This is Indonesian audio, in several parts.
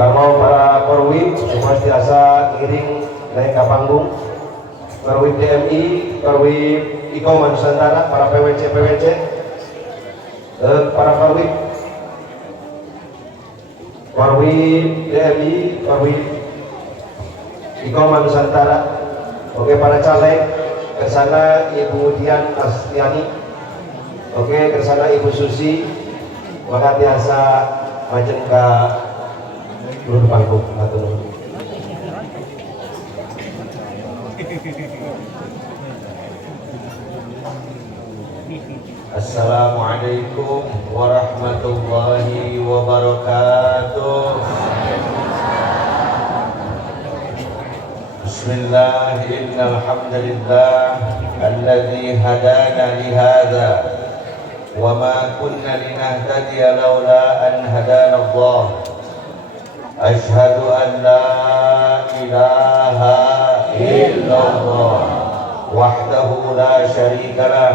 Kalau para perwib semua biasa ngiring naik ke panggung, perwib DMI, perwib Iqomah Nusantara, para PWC, para perwib DMI, perwib Iqomah Nusantara. Oke, para caleg ke sana Ibu Dian Astiani, oke, ke sana Ibu Susi, maka biasa majeng ke turun panggung atau Assalamualaikum warahmatullahi wabarakatuh. Bismillah, innal hamdalillah alladzi hadana li hadza wa ma kunna linahtadiya laula an hadana Allah. Ashhadu an la ilaha illallah wahdahu la syarika lah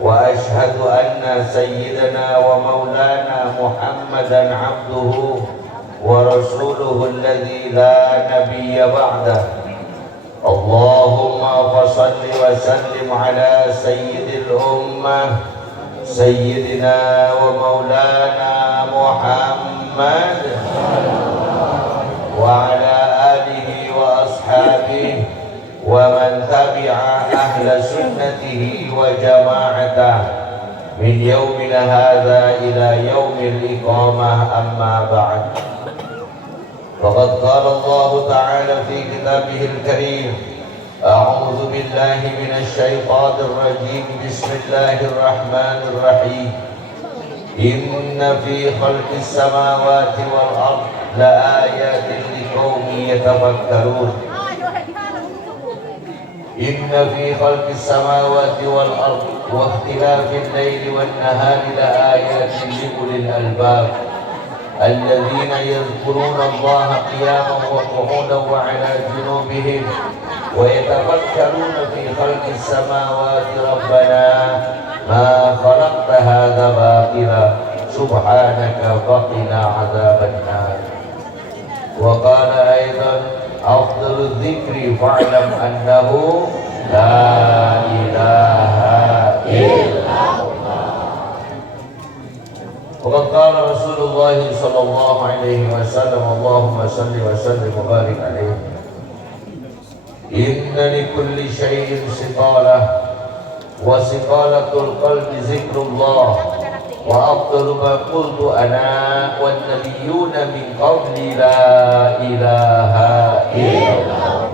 wa ashhadu anna sayyidana wa maulana Muhammadan abduhu wa rasuluhu alladzi la nabiyya ba'dah. Allahumma fassalli wa sallim ala sayyidil ummah sayyidina wa maulana Muhammad wa ala alihi wa ashabihi wa man tabi'a ahla sunnatihi wa jama'atah min yawmina hadha ila yawmil iqamah, amma ba'd. Faqad qala Allah ta'ala fi kitabihil karim, a'udzu billahi minasy syaithanir rajim, bismillahir rahmanir rahim. Inna fi khalqis samawati wal ard la ayatin liqaumin yatafakkarun. Inna fi khalqis samawati wal ard wa ikhtilafil layli wan nahari la ayatin liulil albab alladhina yadhkuruna Allaha qiyaman wa qu'udan wa 'ala junubihim wa yatafakkaruna fi khalqis samawati rabbana ma khalaqta hadza batila subhanaka faqina 'adzaban nar. Wa qala aidan afdaludz dzikri fa'lam annahu la ilaha illallah. Wa qala Rasulullah sallallahu alaihi wasallam, Allahumma shalli wa sallim wa barik alaihi. Inna likulli syai'in siqalah wa siqalatul qalbi zikrullah wa afdalu ma qultu ana wan nabiyyuna min qabli la ilaha illallah.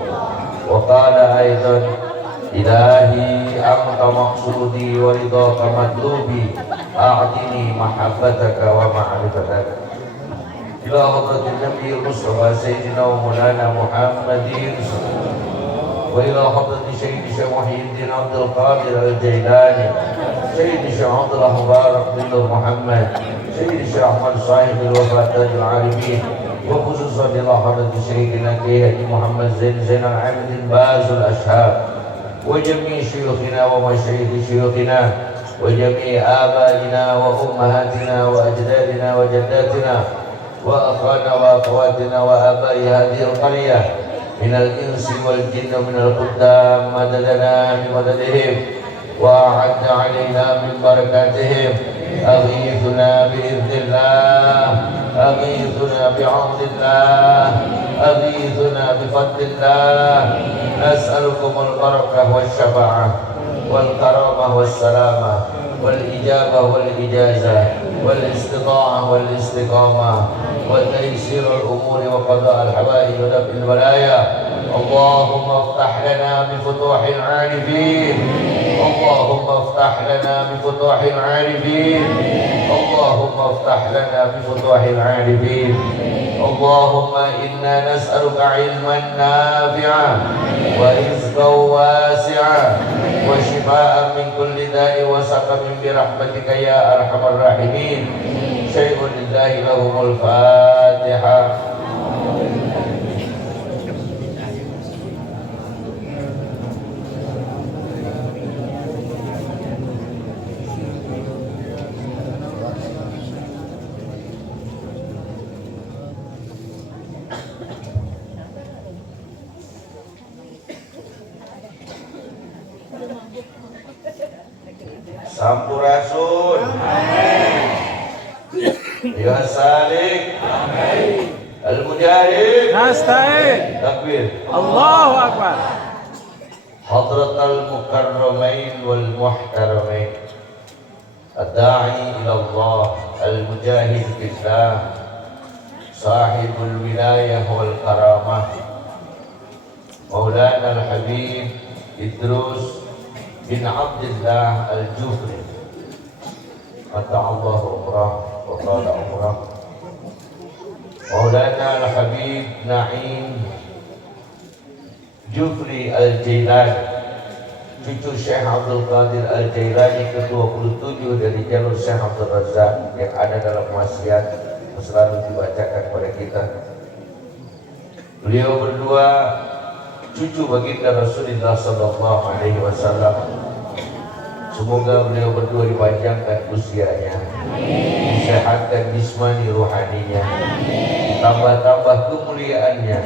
Wa qala aidan ilahi anta maqsudi wa ridaka matlubi a'tini mahabbataka wa ma'rifataka. Ila hadratin nabiyil mustafa sayyidina wa maulana Muhammadin وإلى حضرة سيد شيخ محي الدين عبد القادر الجيلاني، سيد شيخ عبد الله مبارك بن محمد، سيد شيخ أحمد صاحب الوفاة تاج العالمين، وخصوصا إلى حضرة سيدنا كيهدي محمد زين العابدين باز الأشهاب، وجميع شيوخنا ومشايخ شيوخنا وجميع آبائنا وأمهاتنا وأجدادنا وجداتنا وأخانا وأخواتنا وآباء هذه القرية من الإنس والجن ومن الخدام مددنا بمددهم وأعد علينا من بركاتهم. أغيثنا بإذن الله، أغيثنا بعون الله، أغيثنا بفضل الله. نسألكم البركة والشفاعة والكرامة والسلامة والإجابة والإجازة والاستطاعة والاستقامة وتيسير الأمور وقضاء الحوائج ودفع البلايا. اللهم افتح لنا بفتوح العارفين، اللهم افتح لنا بفتوح العارفين، اللهم افتح لنا بفتوح العارفين. اللهم إنا نسألك علما نافعا ورزقا واسعا وشفاء من كل داء وسقم برحمتك يا أرحم الراحمين. شيء لله لهم الفاتحة. Sampurasun. Ya Salik. Al-Mujahid. Nasta'in. Takbir. Allahu Akbar. Hadratal Mukarramain wal Muhtaramain, Ad-Da'i ila Allah, Al-Mujahid billah, Sahibul Wilayah wal Karamah, Maulana Al-Habib Idrus bin Abdullah Al-Jufri, Mata'allah umrah wa qala umrah. Maulana Al-Habib Na'im Jufri Al-Jailani, cucu Syekh Abdul Qadir Al-Jailani ke-27 dari jalur Syekh Abdul Razak yang ada dalam wasiat selalu dibacakan kepada kita. Beliau berdua cucu baginda Rasulullah sallallahu alaihi wasallam. Semoga beliau berdua dipanjangkan usianya, disehatkan jismani rohaninya, ditambah-tambah kemuliaannya,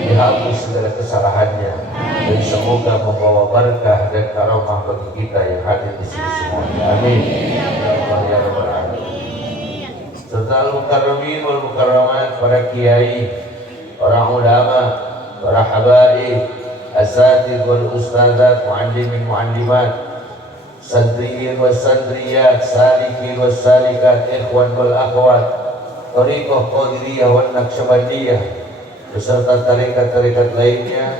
dihapus segala kesalahannya, dan semoga membawa berkah dan karamah bagi kita yang hadir di sini semuanya. Amin. Ya Allah ya Rabbal Alamin. Serta al-mukarramin wal mukarramat, para kiai, para ulama, para habaib, asatidz wal ustadzat, muallimin muallimat, sandriyin was sandriyat, salikin was salikat, ikhwan wal akhwat, thariqah qadiriyah wal naqsyabandiyah, beserta tarekat-tarekat lainnya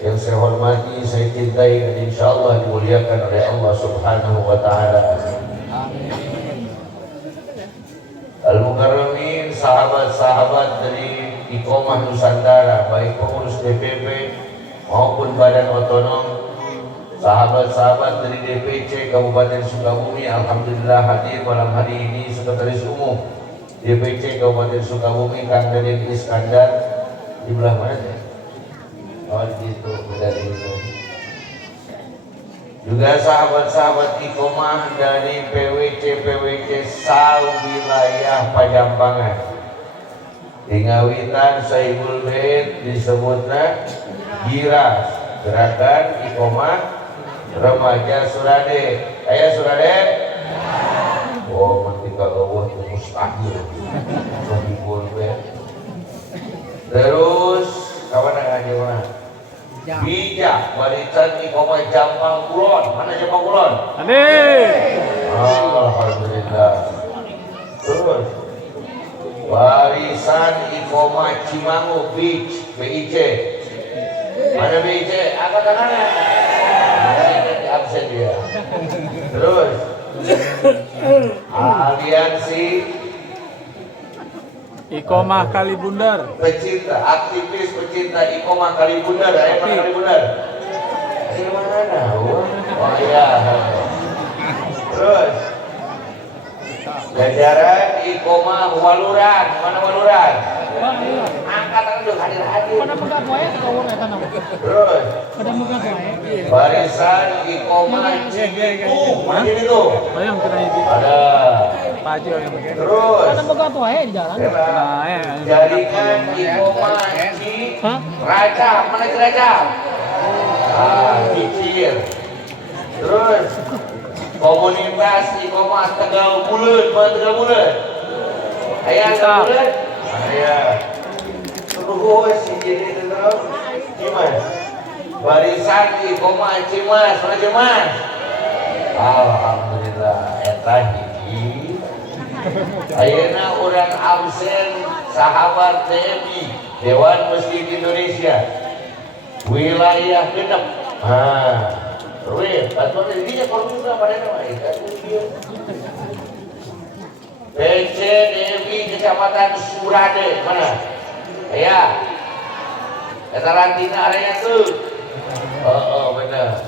yang saya hormati, saya cintai, dan insyaallah dimuliakan oleh Allah Subhanahu wa taala. Al-Mukarramin, sahabat-sahabat dari Iqomah Nusantara, baik pengurus DPP maupun badan otonom, sahabat-sahabat dari DPC Kabupaten Sukabumi, alhamdulillah hadir malam hari ini Sekretaris Umum DPC Kabupaten Sukabumi Kang Daniel Iskandar. Di belah mana ya? Oh gitu, dari itu. Juga sahabat-sahabat Iqomah dari PWC wilayah Pajampangan. Ingawitan Saibul Bait disebutnya Giras, Gerakan Iqomah Remaja Surade. Ayah Surade? Oh, nanti kalau itu mustahil. Saibul Bait. Terus kawan aja mana? Bijak barisan Iqomah Jampang Kulon. Mana Jampang Kulon? Alhamdulillah. Terus barisan Iqomah Cimangu Beach, BIC. Mana BIC? Angkat tangannya. Ini absen dia. Terus aliansi Iqomah Kalibundar, pecinta, aktivis pecinta Iqomah Kalibundar. Mana Kalibundar? Di mana? Oh iya. Terus jajaran Iqomah Waluran. Mana Waluran? Angkat tangan dulu, hadir. Terus barisan Iqomah Cibitung. Mana itu? bayang kena itu. Ada Pajo yang begini. Terus Kan boga tuh aja di jalan. Nah, ya. jaringan Ikoma Ci Raja, mana Ci Raja? Kicir. Terus komunitas Ikoma Tegal Bulet, mana Tegal Bulet? Ayah Tegal Bulet? Ayah. Terus si jadi terus Cimas. Barisan Ikoma Cimas, mana Cimas? Alhamdulillah, eta hiji. Ayeuna urang absen sahabat TMI Dewan Masjid Indonesia wilayah genep. Terus bantuan dirinya kalau juga pada nama itu PC DMI Kecamatan Surade mana? Ya, eta rantina area tuh. Benar.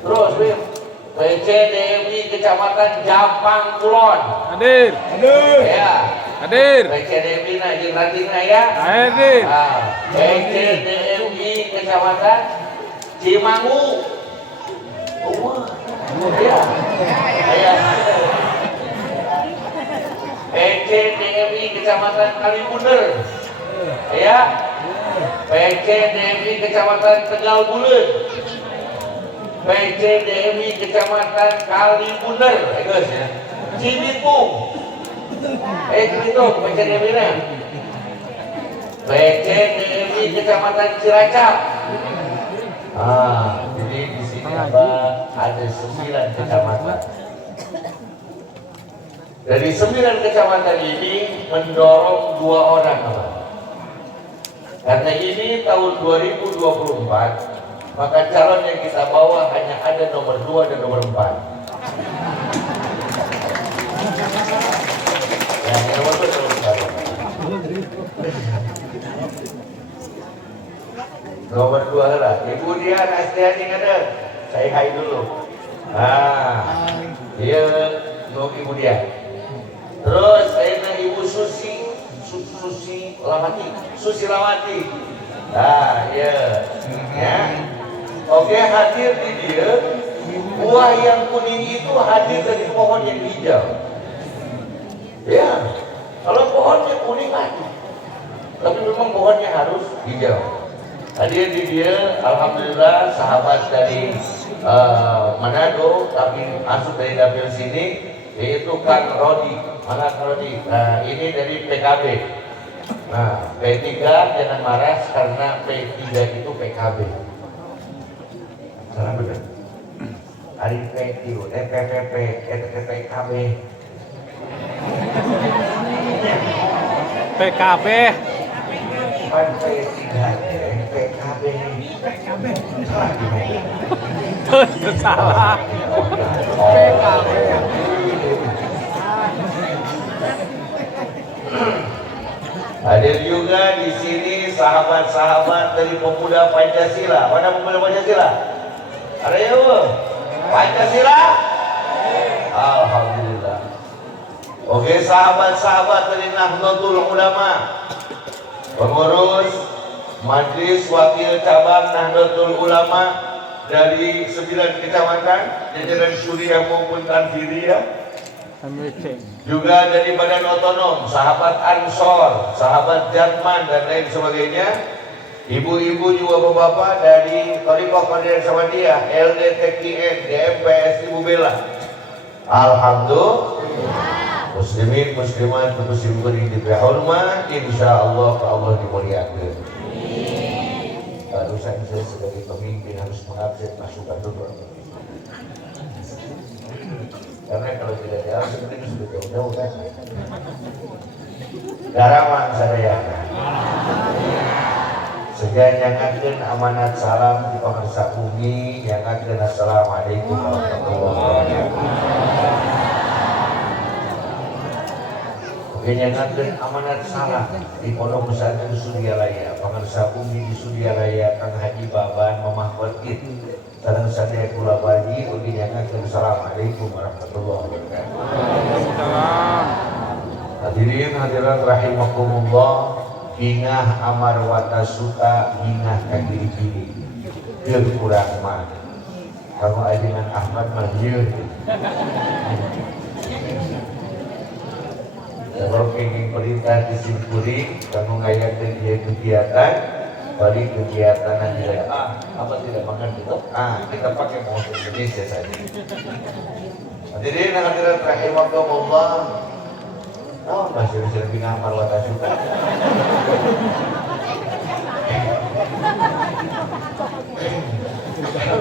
Terus Wim PC DMI Kecamatan Jampang Kulon. Hadir. Ya. Hadir. PC DMI na jeung rantingna ya. Hadir. PC DMI Kecamatan Cimangu. Ya. Ya. PC DMI Kecamatan Kalibunder. Ya. PC DMI Kecamatan Tegal Bulet. PC DMI Kecamatan Kalibunder, guys ya. Cibitung. Cibitung PC DMI-nya. PC DMI Kecamatan Cilacap. Jadi di sini ada 9 kecamatan. Dari 9 kecamatan ini mendorong 2 orang, Pak. Karena ini tahun 2024. Maka calon yang kita bawa hanya ada nomor 2 dan nomor 4. Yang nomor 2 nomor 4. Nomor 2 lah. Ibu dia Astiani ada. Saya hai dulu. Dia untuk ibu dia. Terus saya ibu Susi Lawati. Ya. Oke, hadir di dia. Buah yang kuning itu hadir dari pohon yang hijau. Ya, kalau pohonnya kuning mati. Tapi memang pohonnya harus hijau. Hadir di dia, alhamdulillah sahabat dari Manado, tapi masuk dari dapil sini, yaitu Kang Rodi. Mana Kang Rodi? Ini dari PKB. Nah, P3 jangan marah karena P3 itu PKB. Salah benar. Hari PQ, PPP, PKB. PKB. Pan P3, PKB. Salah. PKB. Hadir juga di sini sahabat-sahabat dari pemuda Pancasila. Mana pemuda Pancasila? Ada ya, Pancasila? Alhamdulillah. Oke, sahabat-sahabat dari Nahdlatul Ulama, pengurus Majelis Wakil Cabang Nahdlatul Ulama dari 9 kecamatan, jajaran Suriah maupun Tanfidiyah. Juga dari Badan Otonom, sahabat Ansor, sahabat Jerman dan lain sebagainya. Ibu-ibu juga bapak-bapak dari Thariqah Qadiriyah Samadiyah, LDTKN, DMPS Ibu Bella. Alhamdulillah. Muslimin, muslimat, muslim beri hormat, insyaallah Allah dimuliakan. Barusan saya sebagai pemimpin harus mengabsen masukan dulu. Karena kalau tidak diabsen itu sudah jauh-jauh kan. Garaman sadaya. Sekian nyangakeun amanat salam di pamirsa bumi, nyangakeun assalamualaikum warahmatullahi wabarakatuh. Oke, nyangakeun amanat salam di Pondok Pesantren Sudialaya, pamirsa bumi di Sudialaya, Kang Haji Baban Mamah Khotib. Salam sadaya kula bagi ugi nyangakeun assalamualaikum warahmatullahi wabarakatuh. Hadirin hadirat rahimakumullah. Hingah amar wata suta, hingah kagiri-giri dia kurang mah kamu ajengan Ahmad mah dia Kalau pengen perintah disimpulin, kamu ngayakin dia kegiatan, balik kegiatan aja. Apa tidak makan gitu? Kita pakai bahasa Indonesia saja. Hadirin hadirat rahimakumullah. Masih lebih ngamar wata juga.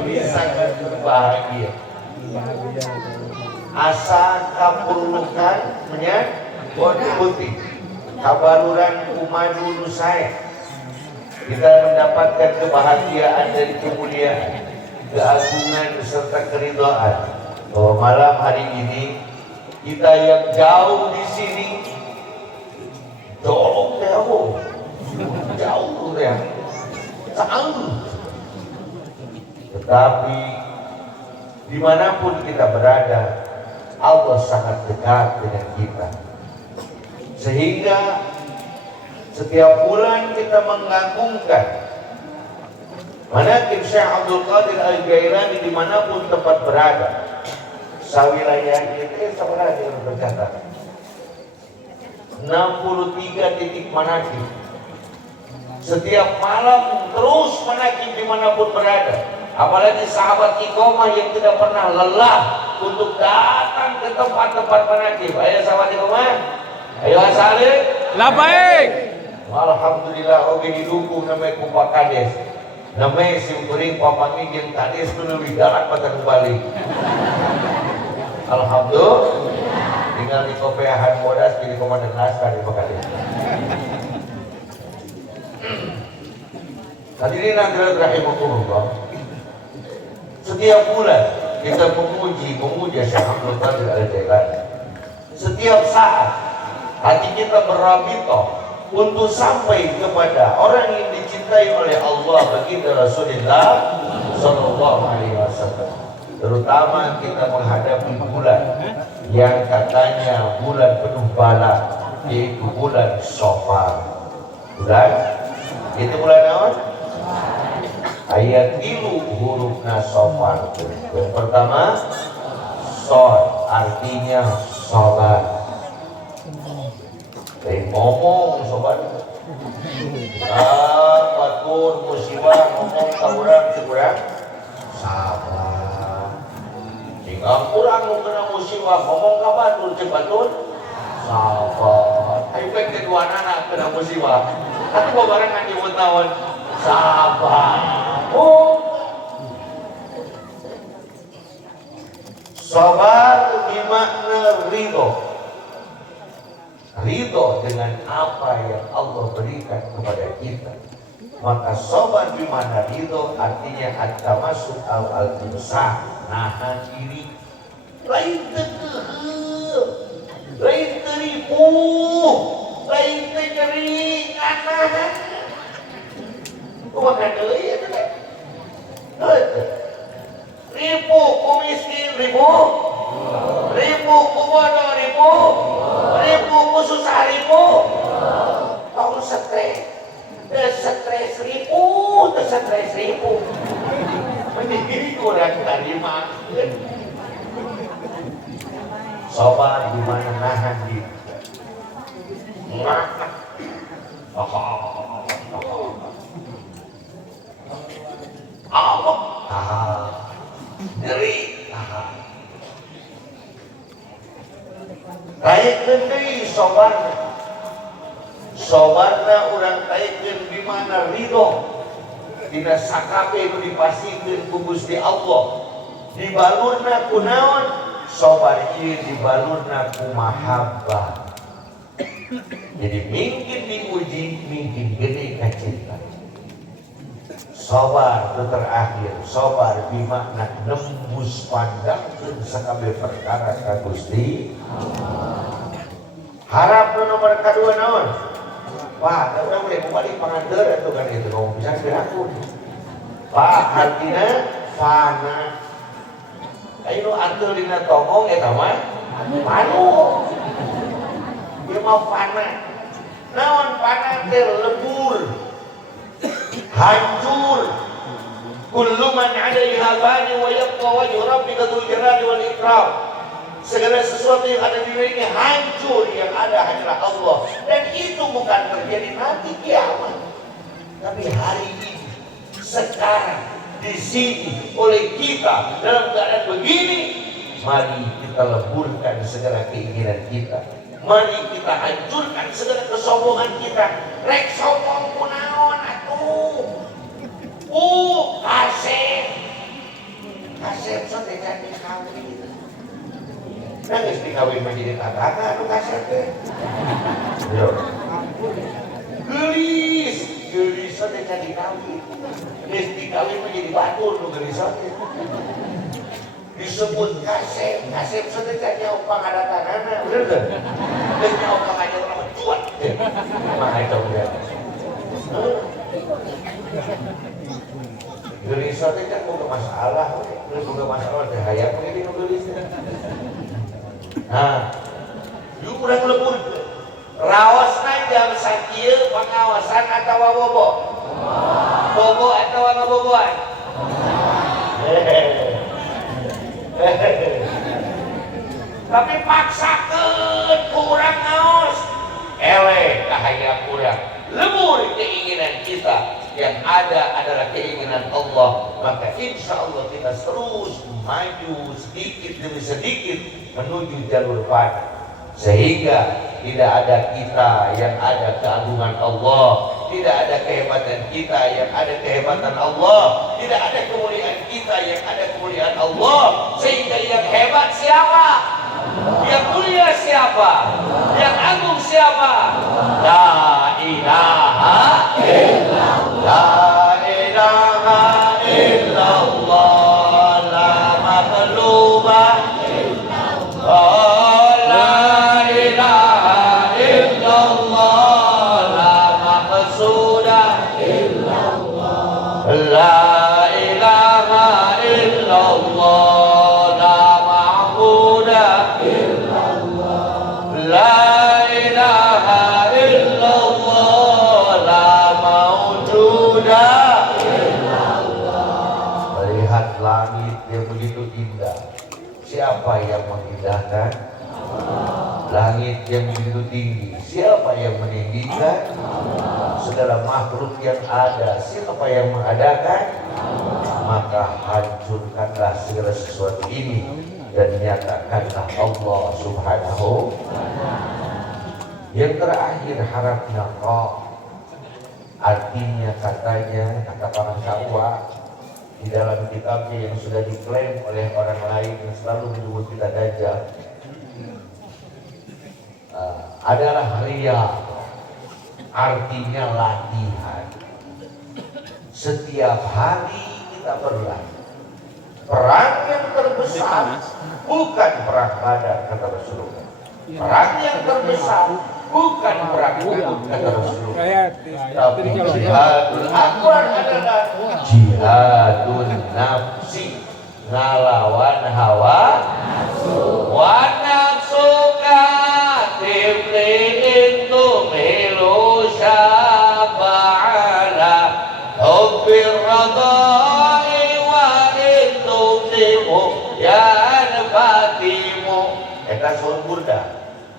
Bisa kan berbahagia. Asa kapulukan menyat putih kabaruran umadu nusai. Kita mendapatkan kebahagiaan dari kemuliaan, keagungan serta keridhaan. Bahwa malam hari ini kita yang jauh di sini jauh ya, jauh. Tetapi dimanapun kita berada, Allah sangat dekat dengan kita. Sehingga setiap bulan kita mengagungkan manaqib Syekh Abdul Qadir Al-Jailani dimanapun tempat berada. Sawilayah itu sebenarnya yang bercatat 63 titik manaqib. Setiap malam terus manaqib dimanapun berada. Apalagi sahabat iqomah yang tidak pernah lelah untuk datang ke tempat-tempat manaqib. Ayo sahabat iqomah, ayo asalin. Lah baik. Alhamdulillah oke didukung namanya Kupak Kades. Namanya simpuring papangi yang Kades itu lebih galak pada kembali. Alhamdulillah. Tinggal di kopiahan bodas jadi komandan laskar di Kades. Hadirin hadirat rahimakumullah. Setiap bulan kita memuja Syekh Abdul Qadir Al-Jailani. Setiap saat hati kita berrabitoh untuk sampai kepada orang yang dicintai oleh Allah baginda Rasulullah Sallallahu Alaihi Wasallam. Terutama kita menghadapi bulan yang katanya bulan penuh bala, yaitu bulan Syawal. Bulan itu bulan apa? Ayat tilu hurufnya Syawal. Yang pertama Shod, artinya sabar. Ngomong sobat, batur musibah ngomong kurang sabar. Jika kurang kena musibah ngomong kapan batur sabar. Ayo baik kedua anak kena musibah. Tapi barengan di tahun sabar. Sabar bermakna ridho. Ridho dengan apa yang Allah berikan kepada kita. Maka sabar di mana ridho artinya at-tamassuk al-timsah, nahan diri. Lain tegeh, lain teripu, lain tegeri, nahan. Kumaha deui eta teh? Ribu ku miskin ribu. Ribu ku bodoh ribu. Ribu ku susah ribu. Tong stres. Stres ribu, stres ribu. Mending kurang terima. Sabar di mana nahan diri. Diri taikeun deui sabarna. Sabarna urang taikeun di mana ridho. Dina sakape nu dipasikeun ku Gusti Allah. Dibalurna ku naon? Sabar ieu dibalurna ku mahabbah. Jadi mungkin diuji, mungkin gede ka cinta. Sabar itu terakhir, sabar bermakna nembus pandang sakabeh perkara ka Gusti. Harap nomor kedua naon? Pak, urang boleh kembali panganteur atuh kan itu ngomong bisa aku. Pak, artinya fana. Ayo atur dina tongong eta mah panu. Ieu mah fana. Naon fana teh lebur. Hancur. Kullu man 'alaiha fani wa yabqa wajhu rabbika dzul jalali wal ikram. Segala sesuatu yang ada di dunia ini hancur, yang ada hanyalah Allah. Dan itu bukan terjadi nanti kiamat, tapi hari ini, sekarang, di sini, oleh kita dalam keadaan begini. Mari kita leburkan segala keinginan kita. Mari kita hancurkan segala kesombongan kita. Rek sombong kunaon atuh. Kasep sote jadi kawin. Nangis dikawin menjadi kakak anu kasep teh. Yo. Gelis sote jadi kawin. Gelis dikawin menjadi batur nu gelis sote. Disebut kasep sote jadi opang ada tanana, bener kan? Geus opang aja orang cuat. Mah itu dia. Gelis sote kan boga masalah, terus boga masalah teh hayang we dinu gelis. Nah, yuk urang lebur. Raosna jam sakieu pengawasan atawa bobo? Bobo atawa ngaboboan? Tapi paksakeun kurang ngaos. Eleh kahayang urang. Lebur keinginan kita, yang ada adalah keinginan Allah. Maka insya Allah kita terus maju sedikit demi sedikit menuju jalur panah, sehingga tidak ada kita yang ada keagungan Allah, tidak ada kehebatan kita yang ada kehebatan Allah, tidak ada kemuliaan kita yang ada kemuliaan Allah. Sehingga yang hebat siapa? Yang mulia siapa? Yang agung siapa? La ilaha illallah, la ilaha illallah, la makhluqa illallah, la ilaha illallah, la maqsuda illallah, la ilaha illallah, la ma'buda illallah, la ilaha illallah, la mawjuda illallah. Melihat langit yang begitu indah, siapa yang mengindahkan? Langit yang begitu tinggi, siapa yang meninggikan? Segala makhluk yang ada, siapa yang mengadakan? Maka hancurkanlah segala sesuatu ini dan nyatakanlah Allah Subhanahu. Yang terakhir harapnya Allah. Artinya katanya, kata para Jawa di dalam kitabnya yang sudah diklaim oleh orang lain yang selalu menyebut kita Dajjal, adalah ria, artinya latihan. Setiap hari kita berlatih. Perang yang terbesar bukan perang Badar, kata Rasulullah. Perang yang terbesar bukan perang Uhud, kata Rasulullah. Tapi jihadul akbar adalah jihadun nafsi, ngalawan hawa wa nafsuka timliin tumilu syaba'ala hubbir radai wa intuksimu ya nafatimu. Eta sahur burda,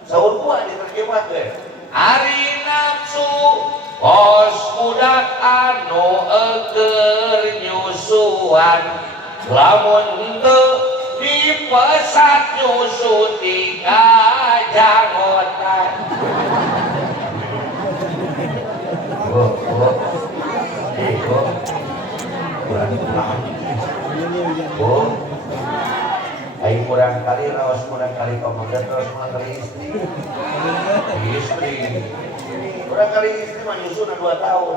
sahur buah diterjemahkan. Ari nafsu pos budak anu eger nyusuan, lamun teu dipesat nyusu ti kajangotan. Ayo kurang kali rawas, kurang kali komandan, rawas kurang kali istri. Kurang kali istri mah nyusu 2 tahun.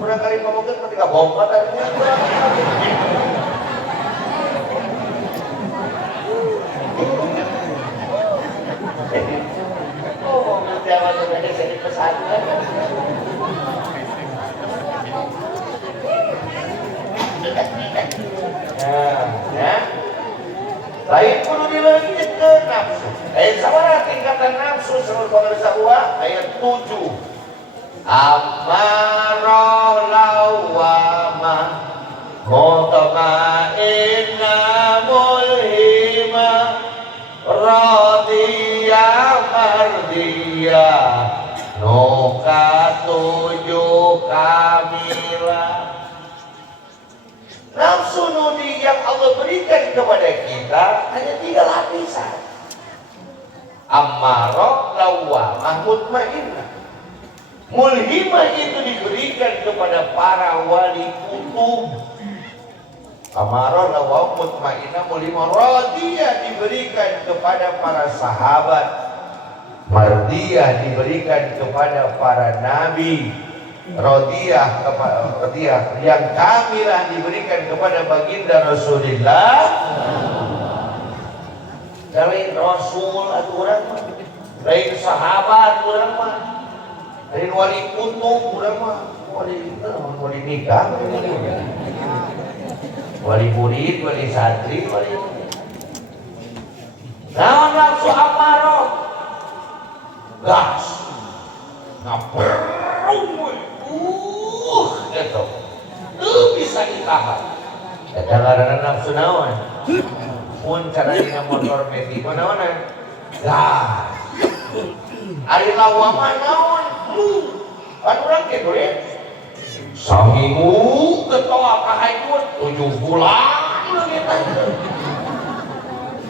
Kurang kali komandan ketika bomba tadinya. Oh, jangan sampai jadi pesantren. Ya. Lain kudu dileungitkeun nafsu. Sabaraha tingkatan nafsu saur pamirsa ulah ayat 7. Amarah lawamah mutmainnah mulhimah menuju kamilah. Nafsu nudi yang Allah berikan kepada kita hanya 3 lapisan. Ammarah, lawwamah, mutmainnah. Mulhimah itu diberikan kepada para wali kutub. Ammarah, lawwamah, mutmainnah, mulhimah. Radiyah diberikan kepada para sahabat. Mardiyah diberikan kepada para nabi. Radiyah yang kamilah diberikan kepada baginda Rasulullah. Dari Rasul atau orang mah, dari sahabat orang mah, dari wali kutub orang mah, wali nikah, wali murid, wali santri, wali. Nah, nafsu amarah, gas, ngaperung, gitu, bisa ditahan. Kadang-kadang nafsu naon. Pun cara dina motor metik mana-mana gas ari lawama naon kan urang ke ya saminggu ketoa ka haikut 7 bulan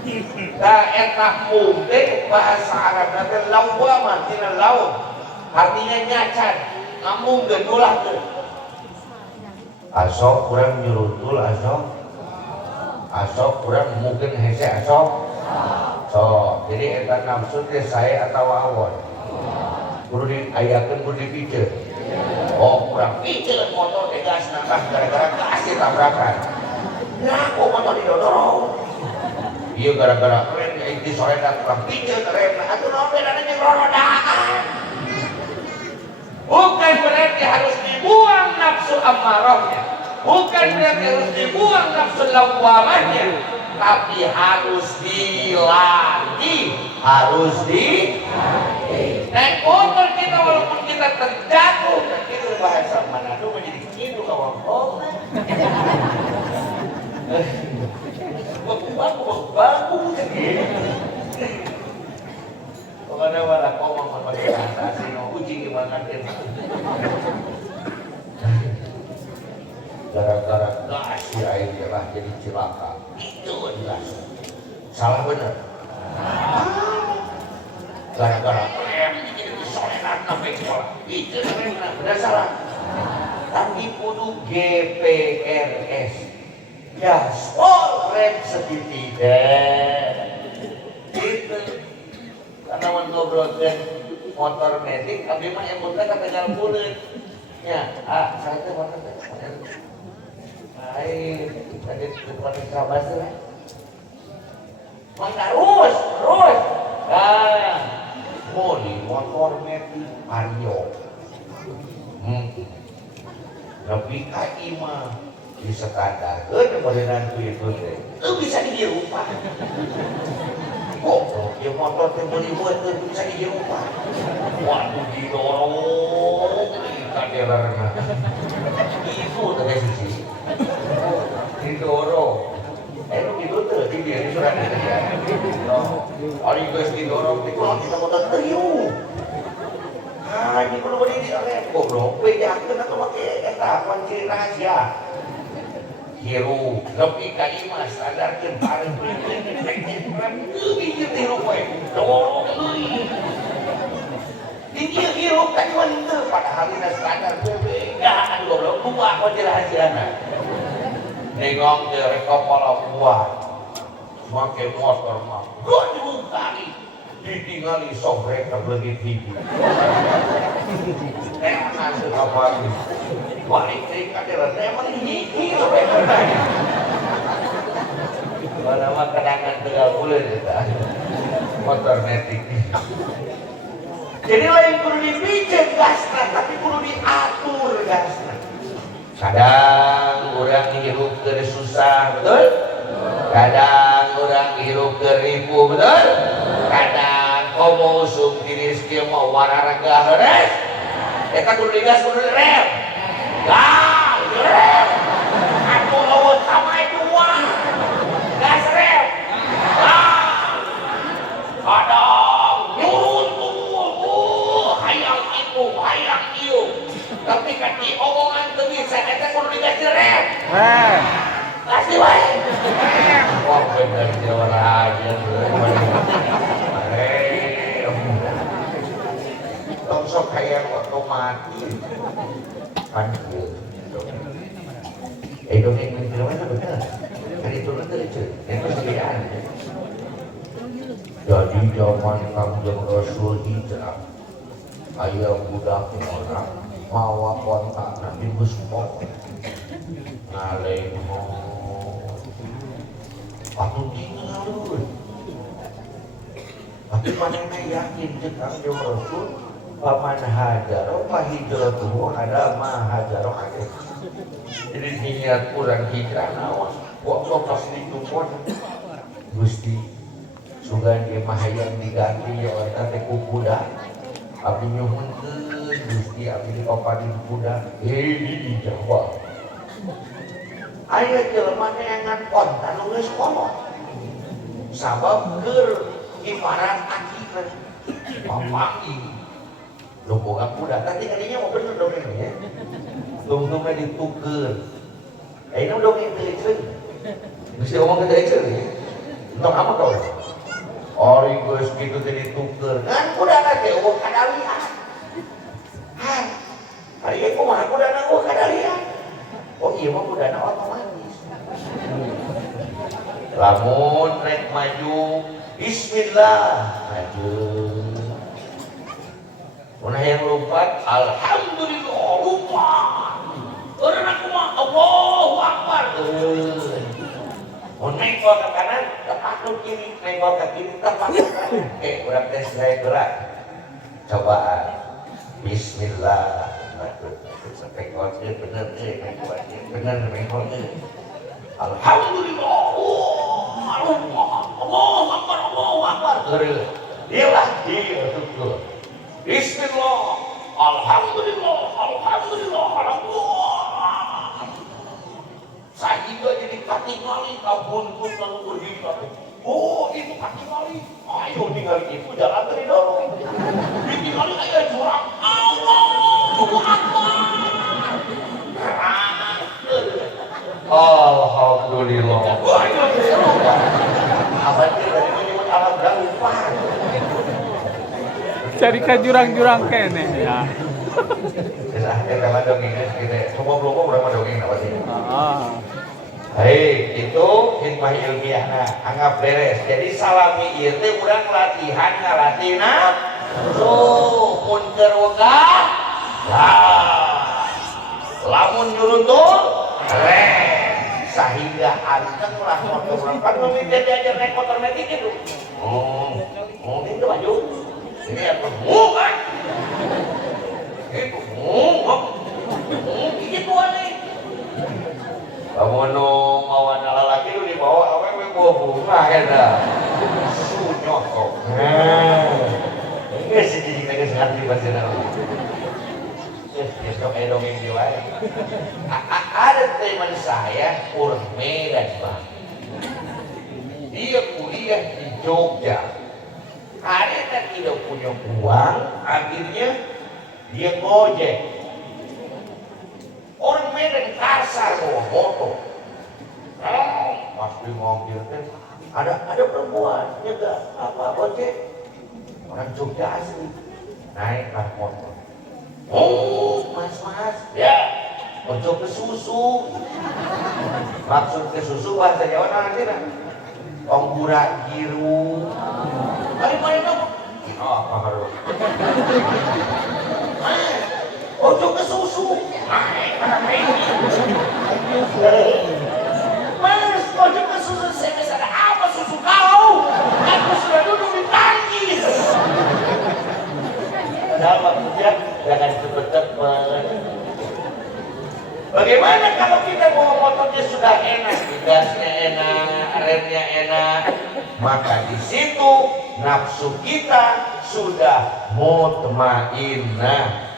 kita da eta mungkin bahasa Arabna teh lawama tina law artinya nyacan ngambung gedulah teh asok urang nyurutul asok kurang mungkin hese asok so jadi eta nafsu teh saya atau awon kudu diayakeun kudu dipikeun oh kurang pikeun motor teh gas nambah gara-gara gas tabrakan nah kok motor didodorong ieu gara-gara rem di sore dan kurang pikeun rem atuh naon bedana jeung rodaan bukan berarti harus dibuang nafsu amarahnya. Bukan berarti harus dibuang nafsu lawwamahnya, tapi harus dilatih, naik motor kita walaupun kita terjatuh, itu bahasa Manado menjadi kidu kawan baku pokoknya walau ngomong sama bahasa asing uji gimana gara-gara gas si airnya lah jadi cilaka itu gas salah bener gara-gara rem jadi disolekan sampai sekolah itu bener salah tapi kudu GPRS gaspol rem setidaknya gitu karena ngobrolkan motor metik abis mah yang muntah kata jalan bulan ya saya itu motor tadi depan kabas tu kan. Terus. Moli motor metik Mario. Lebih kaki mah di standar. Kemudian itu deh. Itu bisa dirubah. Oh, dia motor tempat dibuat itu bisa dirubah. Waduh didorong. Kadelarna. Itu tadi sisi. Didorong itu tuh di dia di surat itu ya orang guys didorong itu kita mau teriu ini perlu berdiri goblok bedakan atau pakai eta kunci rahasia hiru lebih kali mas standar paling lebih tiru poe dorong di dia hiru kan itu padahal ini standar beda goblok dua kunci rahasiana nengok dari kepala kuat makai motor mah gajung kali ditinggali sobrek terbeli TV ngasih apa ini balik dari kaderan emang ini sobrek terbeli mana kenangan 3 bulan kita motor metik jadi lain perlu dipijat gasnya tapi perlu diatur gasnya kadang orang hirup ke susah, betul? Kadang orang hirup ke ribu, betul? Kadang komo usung diri sekian mau wararaga, beres? Kita kudu digas, kudu direm. Gas, rem. Aku lewat sama itu wah. Gas rem. Kadang nyurut tuh, hayang itu, hayang itu. Tapi kan di omongan tuh bisa eta kudu dikasih rem. Kasih wae. Wah bener juara aja tong sok hayang otomatis kan kieu dongeng di film mana bener kan itu nanti itu sekian jadi zaman kanjeng Rasul hijrah aya budak orang mawa kontak nanti buspok ngalemo patut tinggal tapi mana yakin cek kanjeng Rasul paman hajaro pahijratuhu ada mahajaro akeh jadi niat kurang hijrah naon kok pas ditumpon Gusti sugan ieu mah hayang diganti ya eta teh ku budak abdi nyuhunkeun Gusti abdi dipaparin budak dijawab aya jelema neangan kontan nu geus kolot sabab keur ibarat akina papangi lu boga kuda, tapi kalinya mau bener dongengnya tunggu-tunggu dituker ini dongeng telecen mesti ngomong ke telecen ya untuk apa kau? Ori gue segitu jadi tuker kan kuda nanti uang kadalian hari ini kumaha kuda nanti uang kadalian oh iya mah kuda nanti otomatis lamun rek maju bismillah maju Una yang lompat, alhamdulillah lompat. Orang aku mah Allahu Akbar. Nengok ke kanan, tepat ke kiri, nengok ke kiri, tepat ke kanan. Udah tes saya gerak. Cobaan. Bismillah. Sampai kau bener nengoknya. Alhamdulillah. Allahu Akbar, Allahu Akbar. Dialah dia tuh. Bismillah, alhamdulillah, alhamdulillah, alhamdulillah. Sehingga jadi katingali kabuntut lalu berdiri. Oh itu katingali. Ayo tinggal itu jalan dari dorong. Ditinggali aja jurang. Allahu Akbar. Alhamdulillah. Wah itu seru. Abang dari menyebut alam lupa. Cari ke jurang-jurang kene ya. Kalau dongeng kita semua belum berapa dongeng apa sih? Hei, itu hikmah ilmiahna anggap beres. Jadi salami ieu teh urang latihan ngalatih nafsu mun keur wegah. Lamun nyuruntul rem sehingga anteng lah motor urang kan mimiti diajar naik motor metik itu. Itu maju. Ini apa? Kan? Itu gitu aneh. Kamu mau anak laki lu dibawa apa yang bawa bunga ya sunyok kok. Enggak sih jadi kagak sekali bahasa nama. Besok dongeng di lain. Ada teman saya orang Medan bang. Dia kuliah di Jogja. Karena tidak punya uang, akhirnya dia ngojek. Orang Medan kasar bawa motor. Pas di mobil teh ada perempuan juga apa gojek. Orang Jogja asli naiklah motor. Mas, ya, ojo ke susu. Maksud ke susu bahasa Jawa nanti lah. Onggura giru. Mari dong. Oh, harus. Ojo ke susu. Mas, ojo ke susu. Saya bisa ada apa susu kau? Aku sudah duduk di tangki. Padahal maksudnya jangan cepet-cepet. Bagaimana kalau kita bawa motornya sudah enak, gasnya enak, remnya enak, maka di situ nafsu kita sudah mutmainnah.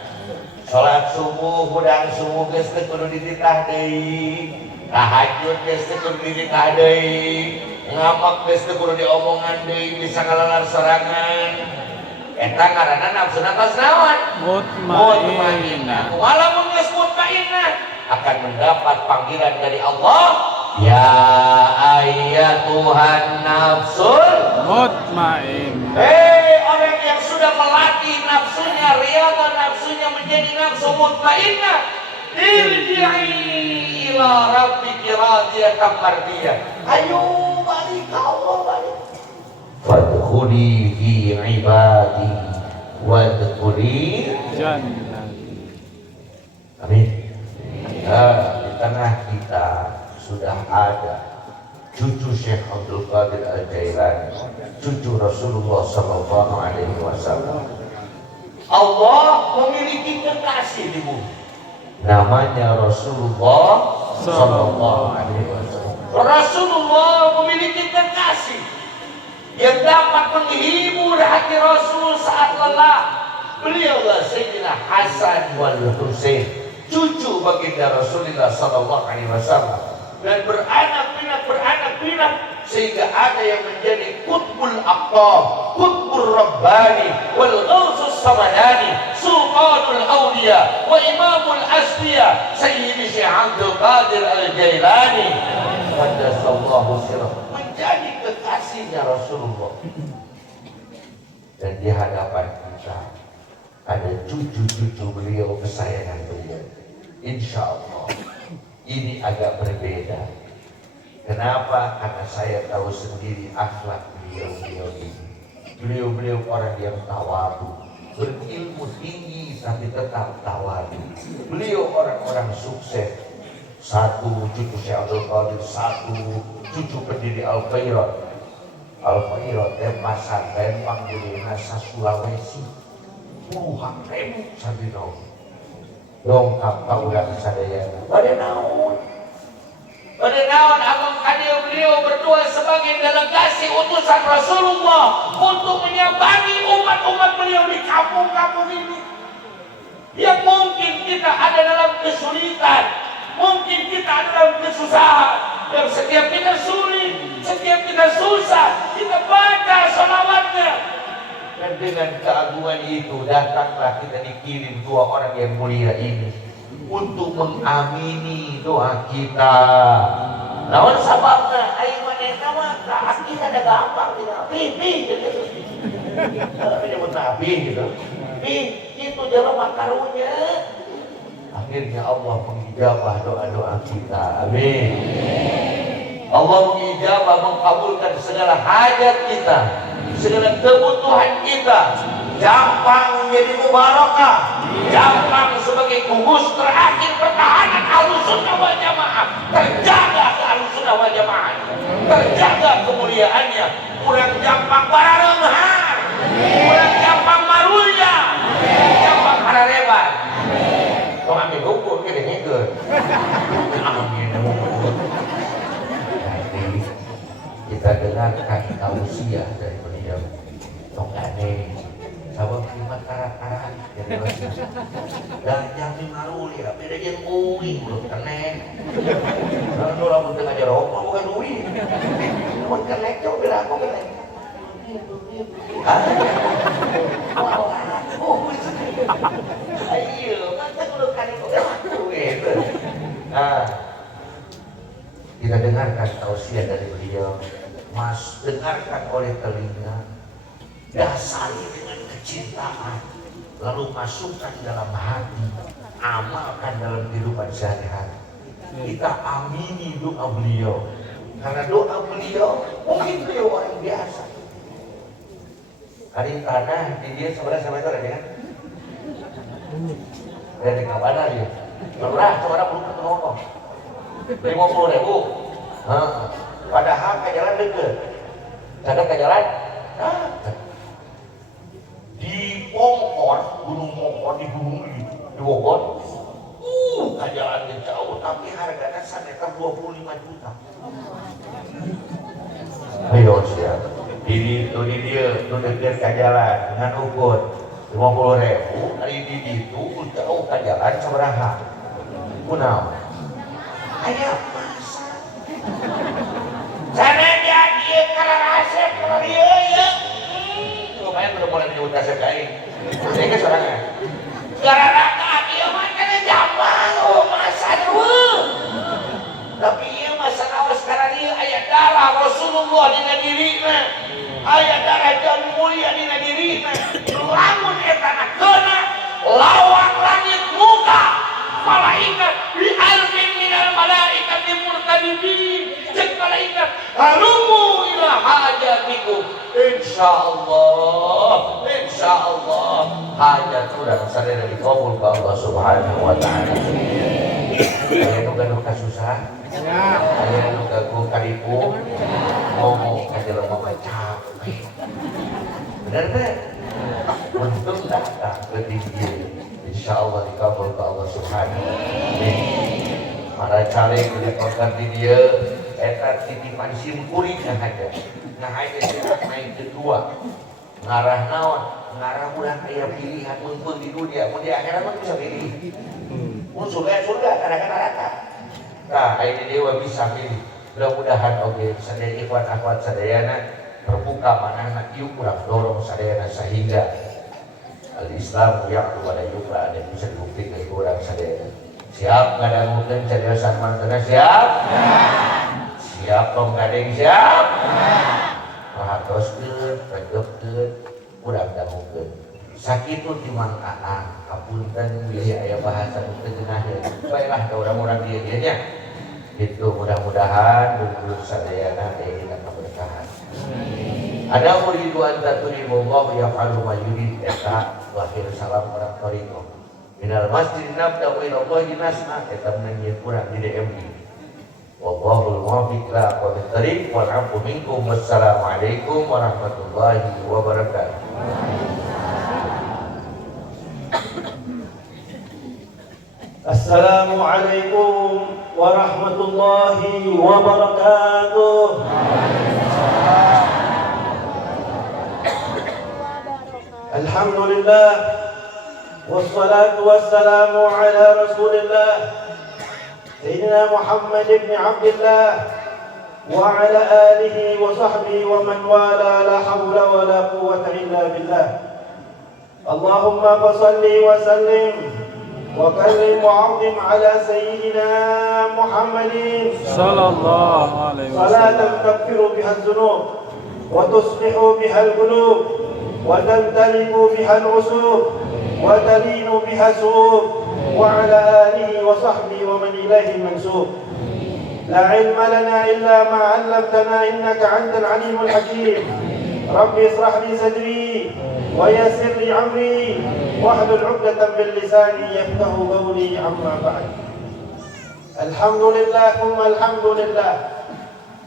Salat subuh, hudang subuh geus teu kudu dititah deui, tahajud geus teu kudu dititah deui, ngamak geus teu kudu diomongan deui, bisa ngalalar sorangan. Eta ngaranna nafsuna tos naon? Mutmainnah. Walaupun akan mendapat panggilan dari Allah. Ya ayyatuhan nafsul Mutmainnah. hei orang yang sudah melatih nafsunya, riyadhah nafsunya menjadi nafsu mutmainnah, irji'i ila rabbiki radiyatan mardiyah. Ayo balik ke Allah, balik. Fadkhuli fi ibadi wadkhuli Jannah. amin. Nah, di tengah kita sudah ada cucu Syekh Abdul Qadir Al-Jailani, cucu Rasulullah Sallallahu Alaihi Wasallam. Allah memiliki kekasih di bumi, namanya Rasulullah Sallallahu Alaihi Wasallam. Rasulullah memiliki kekasih yang dapat menghibur hati Rasul saat lelah. Beliaulah Sayyidina Hasan wal Husain, cucu baginda Rasulullah Sallallahu Alaihi Wasallam, dan beranak pinak sehingga ada yang menjadi qutbul aqtab, qutbul rabbani, wal ghausus samadani, sultanul awliya wa imamul asfiya, Sayyidi Syekh Abdul Qadir Al-Jailani qaddasallahu sirrah, menjadi kekasihnya Rasulullah. Dan di hadapan kita ada cucu-cucu beliau, kesayangan beliau. Insya Allah ini agak berbeda. Kenapa? Karena saya tahu sendiri akhlak beliau ini. Beliau orang yang tawadu, berilmu tinggi tapi tetap tawadu. Beliau orang-orang sukses. Satu cucu Syekh Abdul Qadir, satu cucu pendiri Al-Khairat. Al-Khairat pasar Lembang di Nasa Sulawesi. Puluhan ribu sabino. Dongkap kaulah sadaya. Pada naon abang kadir beliau berdua sebagai delegasi utusan Rasulullah untuk menyambangi umat-umat beliau di kampung-kampung ini. Yang mungkin kita ada dalam kesulitan, mungkin kita ada dalam kesusahan, yang setiap kita sulit, setiap kita susah, kita baca sholawatnya. Dan dengan keagungan itu datanglah kita dikirim dua orang yang mulia ini untuk mengamini doa kita. Namun sababnya ayo manehna mah kita ada gampang tidak pipi gitu. Menyebut nabi gitu. Itu jelema karunya. Akhirnya Allah mengijabah doa-doa kita. Amin. Allah mengijabah, mengabulkan segala hajat kita, segala kebutuhan kita. Jampang menjadi mubarakah, Jampang sebagai gugus terakhir pertahanan Ahlussunnah wal Jamaah, terjaga ke Ahlussunnah wal Jamaah, terjaga kemuliaannya. Kurang Jampang bararemhar, kurang Jampang marunya, Jampang harareban. Kau ambil hukum ke dengi ke? Amin. Nanti kita dengarkan tausiah dari beliau. Tongane. Sabab terima karat-karat dan yang dimaruli ya beda yang uwi belum kenek. Kalau orang pun aja rokok bukan uwi, pun kenek coba bilang aku kenek. Ayo, masa dulu kali kau itu. Nah, kita dengarkan tausiah dari beliau. Mas, dengarkan oleh telinga, dasari dengan kecintaan, lalu masukkan dalam hati, amalkan dalam kehidupan sehari-hari. Kita amini doa beliau, karena doa beliau mungkin beliau orang biasa. Hari tanah di dia sebenarnya itu ada kan? Dari kabar ya, murah sebenarnya belum ketemu kok. 50.000, padahal ke jalan deket, sadar ke jalan. Di Pongkor, Gunung Pongkor di Gunung di Bogor, jalan jauh tapi harganya sekitar 25 juta. Ayo siap, di dia dekat ke jalan dengan ukur 50.000, hari di itu jauh ke jalan seberaha. Kunau, ayah masa, sana jadi kalau rasa kalau dia ya. Lumayan udah mulai menyebut kasih kain. Saya ke sorangan. Gara-gara dia mah kena Jampang, masa dulu. Allah dina dirina, aya darajat mulia dina dirina. Lamun eta kena lawak langit muka malaikat bi alfin minal malaikati murtadibin. Jeung malaikat halumu ila hajatikum. Insyaallah hajat urang sadaya dikabul ka Allah Subhanahu wa taala. Aya nu gaduh kasusah, aya nu gaduh karipu, ngomong ka jelema mah capek. Bener teh? Untung datang ke dieu. Insyaallah dikabul ka Allah Subhanahu wa taala. Para caleg dipakan di dieu eta titipan simkuring haja. Nah aja main kedua. Ngarah naon? Ngarah urang aya pilihan mun di dunia, mun di akhirat mah bisa pilih. Mun surga kadang-kadang neraka. Nah, ini dewa bisa pilih. Mudah-mudahan oge sadaya ikhwan akhwat sadayana terbuka manahna ieu urang dorong sadayana sehingga al-Islam yaqtu wa la yuqra dan bisa dibuktikan ke urang sadayana. Siap ngadangukeun cariosan mantena siap? Siap penggadeng siap? Pahatoskeun, regepkeun, urang dangukeun. Sakitu ti Mang Aang, hapunten bilih aya bahasa nu teu geunahkeun. Baiklah ka urang-urang dieu nya. Itu mudah-mudahan dulur sadayana aya dina kaberkahan. Ada uridu an taturimu Allah yaf'alu ma yurid eta lahir salam orang thariqah. Minal masjid nabda ila Allah nasna eta menyeun urang di DMI. Wallahul muwaffiq ila aqwamit thariq wal 'afwu minkum. Wassalamualaikum warahmatullahi wabarakatuh. Assalamualaikum warahmatullahi wabarakatuh. Alhamdulillah wassalatu wassalamu ala Rasulillah Sayyidina Muhammad ibn Abdullah wa ala alihi wa sahbihi wa man wala la hawla wa la quwwata illa billah. Allahumma salli wa sallim وكرم وعظم على سيدنا محمد صلى الله عليه صلاة وسلم تغفر بها الذنوب وتصلح بها القلوب وتمتلك بها العصور وتلين بها السوء وعلى آله وصحبه ومن إليه المنسوب. لا علم لنا إلا ما علمتنا إنك أنت العليم الحكيم. ربي اشرح لي صدري ويسر لي أمري واحلل عقدة من لساني يفقه قولي. أما بعد. Alhamdulillah thumma alhamdulillah.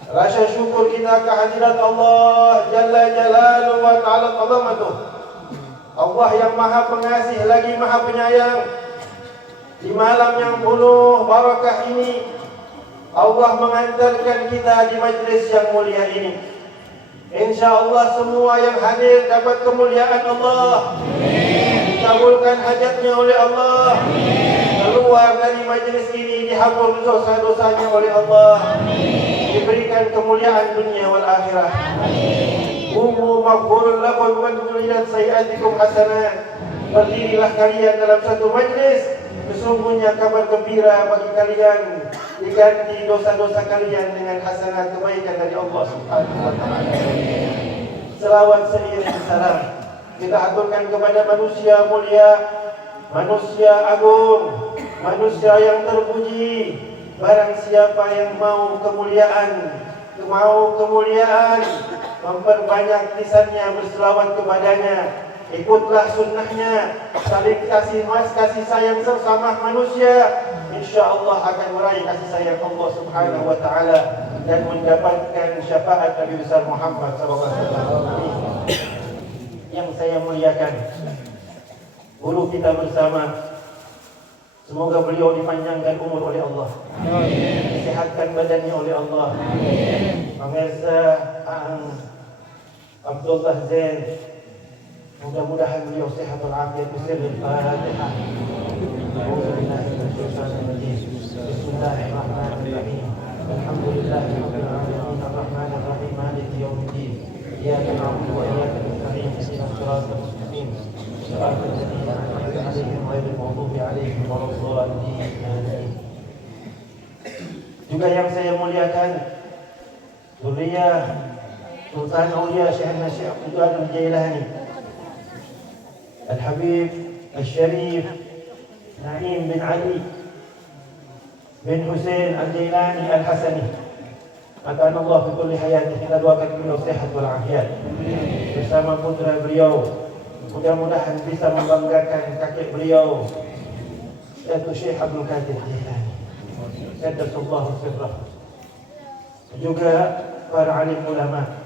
Rasa syukur kita kehadirat Allah Jalla Jalaluhu wa Ta'ala Qadamatuh. Allah yang maha pengasih lagi maha penyayang. Di malam yang penuh barakah ini Allah mengantarkan kita di majlis yang mulia ini. InsyaAllah semua yang hadir dapat kemuliaan Allah. Dikabulkan hajatnya oleh Allah. Keluar dari majlis ini dihapus dosa-dosanya oleh Allah. Diberikan kemuliaan dunia wal akhirah. Qumu maghfurun lakum wa tulilat sayiatikum hasanat. Berdirilah kalian dalam satu majlis. Sesungguhnya kabar gembira bagi kalian, diganti dosa-dosa kalian dengan hasanat kebaikan dari Allah Subhanahu wa taala. Selawat seiring salam kita aturkan kepada manusia mulia, manusia agung, manusia yang terpuji. Barang siapa yang mau kemuliaan, memperbanyak lisannya berselawat kepadanya, ikutlah sunnahnya, saling kasih sayang sesama manusia, insyaallah akan meraih kasih sayang Allah Subhanahu wa taala dan mendapatkan syafaat Nabi besar Muhammad sallallahu alaihi wasallam. Yang saya muliakan, guru kita bersama, semoga beliau dipanjangkan umur oleh Allah, disehatkan badannya oleh Allah. Pemirsa Abdullah Zain, mudah-mudahan beliau sehat walafiat. Bismillahirrahmanirrahim. Bismillahirrahmanirrahim. Alhamdulillahirabbil alamin arrahmanir rahim maliki yaumiddin. Iyyaka na'budu wa iyyaka nasta'in. Ihdinas siratal mustaqim. Siratal ladzina an'amta 'alaihim ghairil maghdubi 'alaihim waladdallin. Amin. Juga yang saya muliakan, zuriyah Sultan Aulia Syekhna Syekh Abdul Qadir Jailani, Al-Habib Al-Syarif Naim bin Ali bin Hussein Al-Jailani Al-Hasani. Maka Allah fi kulli hayati, kita doakan beliau sehat walafiat bersama putra beliau. Mudah-mudahan bisa membanggakan kakek beliau, yaitu Syekh Abdul Qadir Jailani. Qaddasallahu sirrah. Juga para alim ulama,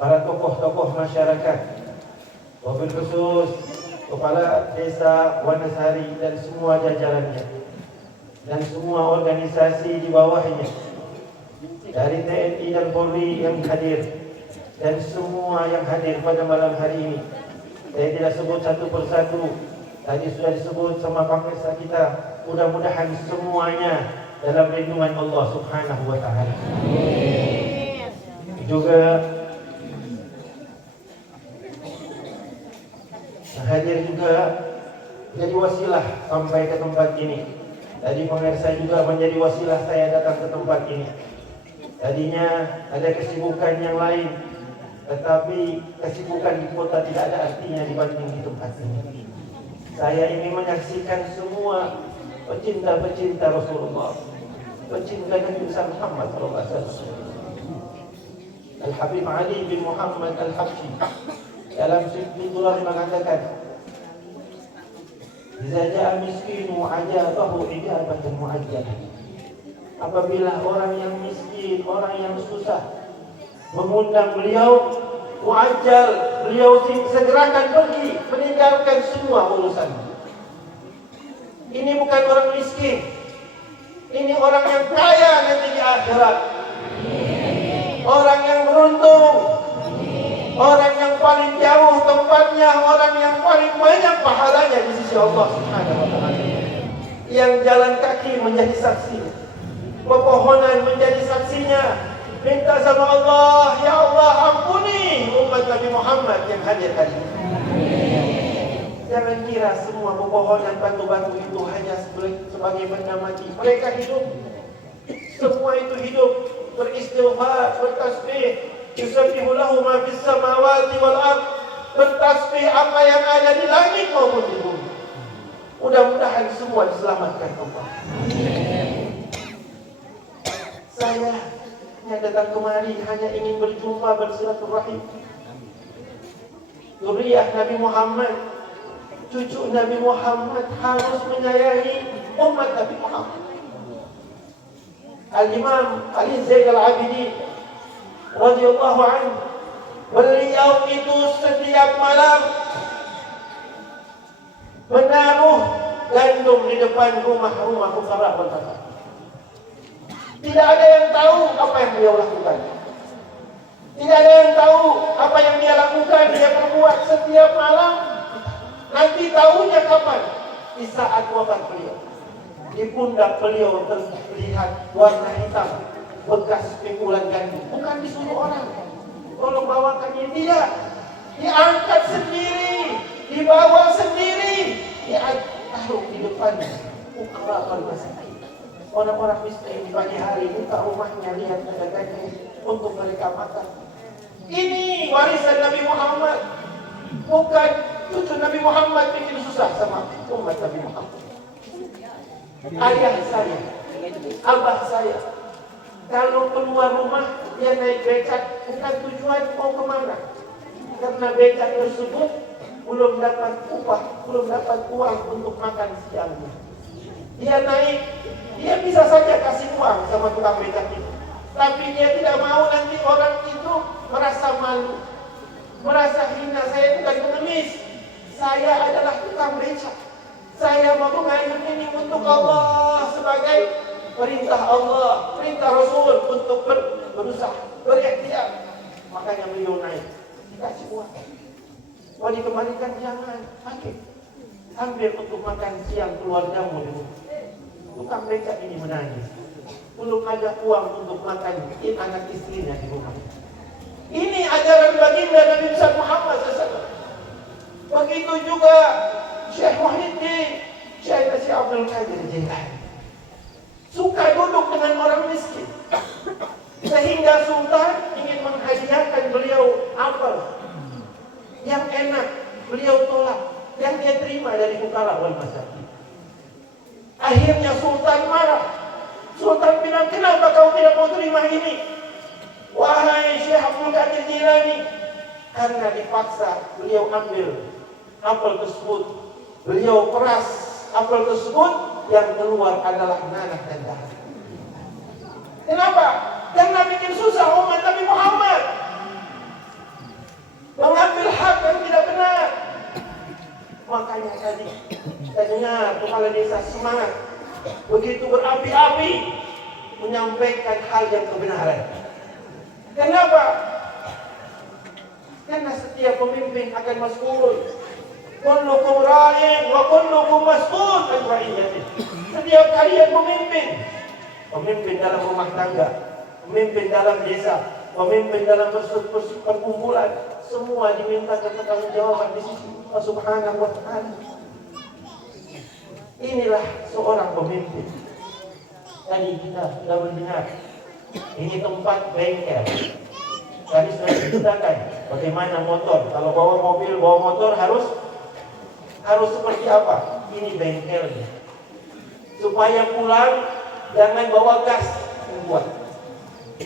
para tokoh-tokoh masyarakat, wabil khusus kepala desa Wanasari dan semua jajarannya, dan semua organisasi di bawahnya, dari TNI dan Polri yang hadir, dan semua yang hadir pada malam hari ini. Saya tidak sebut satu persatu, tadi sudah disebut sama pemirsa kita. Mudah-mudahan semuanya dalam lindungan Allah Subhanahu wa Ta'ala. Juga hadir juga jadi wasilah sampai ke tempat ini. Tadi pemirsa juga menjadi wasilah saya datang ke tempat ini. Tadinya ada kesibukan yang lain, tetapi kesibukan di kota tidak ada artinya dibanding di tempat ini. Saya ingin menyaksikan semua pecinta-pecinta Rasulullah, pecinta Nabi Muhammad SAW. Al-Habib Ali bin Muhammad Al-Habsyi dalam Sifdullah mengatakan, "Idza ja'a miskinu ajabahu ijabatan muajjalah." Apabila orang yang miskin, orang yang susah mengundang beliau, muajjal, beliau segerakan pergi meninggalkan semua urusan. Ini bukan orang miskin, ini orang yang kaya nanti di akhirat, orang yang beruntung, orang yang paling jauh tempatnya, orang yang paling banyak pahalanya di sisi Allah Subhanahu wa Ta'ala. Yang jalan kaki menjadi saksi, pepohonan menjadi saksinya. Minta sama Allah, ya Allah ampuni umat Nabi Muhammad yang hadir hari ini. Jangan kira semua pepohonan batu-batu itu hanya sebagai benda mati. Mereka hidup, semua itu hidup, beristighfar, bertasbih. Yusabbihu lahu ma fis samawati wal ard. Bertasbih apa yang ada di langit maupun di bumi. Mudah-mudahan semua diselamatkan Allah. Saya yang datang kemari hanya ingin berjumpa, bersilaturahim. Zuriyah Nabi Muhammad, cucu Nabi Muhammad harus menyayangi umat Nabi Muhammad. Al-Imam Ali Zain Al-Abidin radhiyallahu anhu, beliau itu setiap malam menaruh gandum di depan rumah-rumah fuqara wal masakin. Tidak ada yang tahu apa yang beliau lakukan. Tidak ada yang tahu apa yang dia lakukan, dia perbuat setiap malam. Nanti tahunya kapan? Di saat wafat beliau. Di pundak beliau terlihat warna hitam, bekas pikulan gandum. Bukan disuruh orang, tolong bawakan ini. Tidak. Diangkat sendiri, dibawa sendiri, ditaruh di depannya. Fuqara wal masakin. Orang-orang miskin di pagi hari buka rumahnya, lihat ada daging untuk mereka makan. Ini warisan Nabi Muhammad. Bukan cucu Nabi Muhammad bikin susah sama umat Nabi Muhammad. Ayah saya, abah saya, kalau keluar rumah dia naik becak, bukan tujuan mau kemana. Karena becak tersebut belum dapat upah, belum dapat uang untuk makan siangnya. Dia naik, dia bisa saja kasih uang sama tukang becak itu, tapi dia tidak mau nanti orang itu merasa malu, merasa hina. Saya bukan pengemis, saya adalah tukang becak. Saya mau mengayun ini untuk Allah sebagai perintah Allah, perintah Rasul untuk berusaha, berikhtiar. Makanya beliau naik, dikasih uang. Mau dikembalikan jangan, pakai. Ambil untuk makan siang keluargamu dulu. Tukang becak ini menangis. Belum ada uang untuk makan anak istrinya di rumah. Ini ajaran baginda Nabi Muhammad SAW. Begitu juga Syekh Muhyiddin, Syekh Abdul Qadir Jailani. Suka duduk dengan orang miskin. Sehingga Sultan ingin menghadiahkan beliau Akhirnya Sultan marah. Sultan bilang, kenapa kau tidak mau terima ini? Wahai Syekh Abdul Qadir Jilani. Karena dipaksa, beliau ambil apel tersebut. Beliau peras apel tersebut, yang keluar adalah nanah dan darah. Kenapa? Karena bikin susah umat Nabi Muhammad. Mengambil hak yang tidak benar. Makanya tadi kita dengar kepala desa semangat, begitu berapi-api menyampaikan hal yang kebenaran. Kenapa? Karena setiap pemimpin akan mas'ul. Kullukum ra'in wa kullukum mas'ul an ra'iyatih. Setiap kalian pemimpin dalam rumah tangga, pemimpin dalam desa, pemimpin dalam perkumpulan, semua diminta bertanggungjawab di sisi Allah Subhanahu wa Ta'ala. Inilah seorang pemimpin. Tadi kita sudah mendengar, ini tempat bengkel. Tadi sudah diceritakan bagaimana motor. Kalau bawa mobil, bawa motor harus seperti apa? Ini bengkelnya. Supaya pulang jangan bawa gas membuat.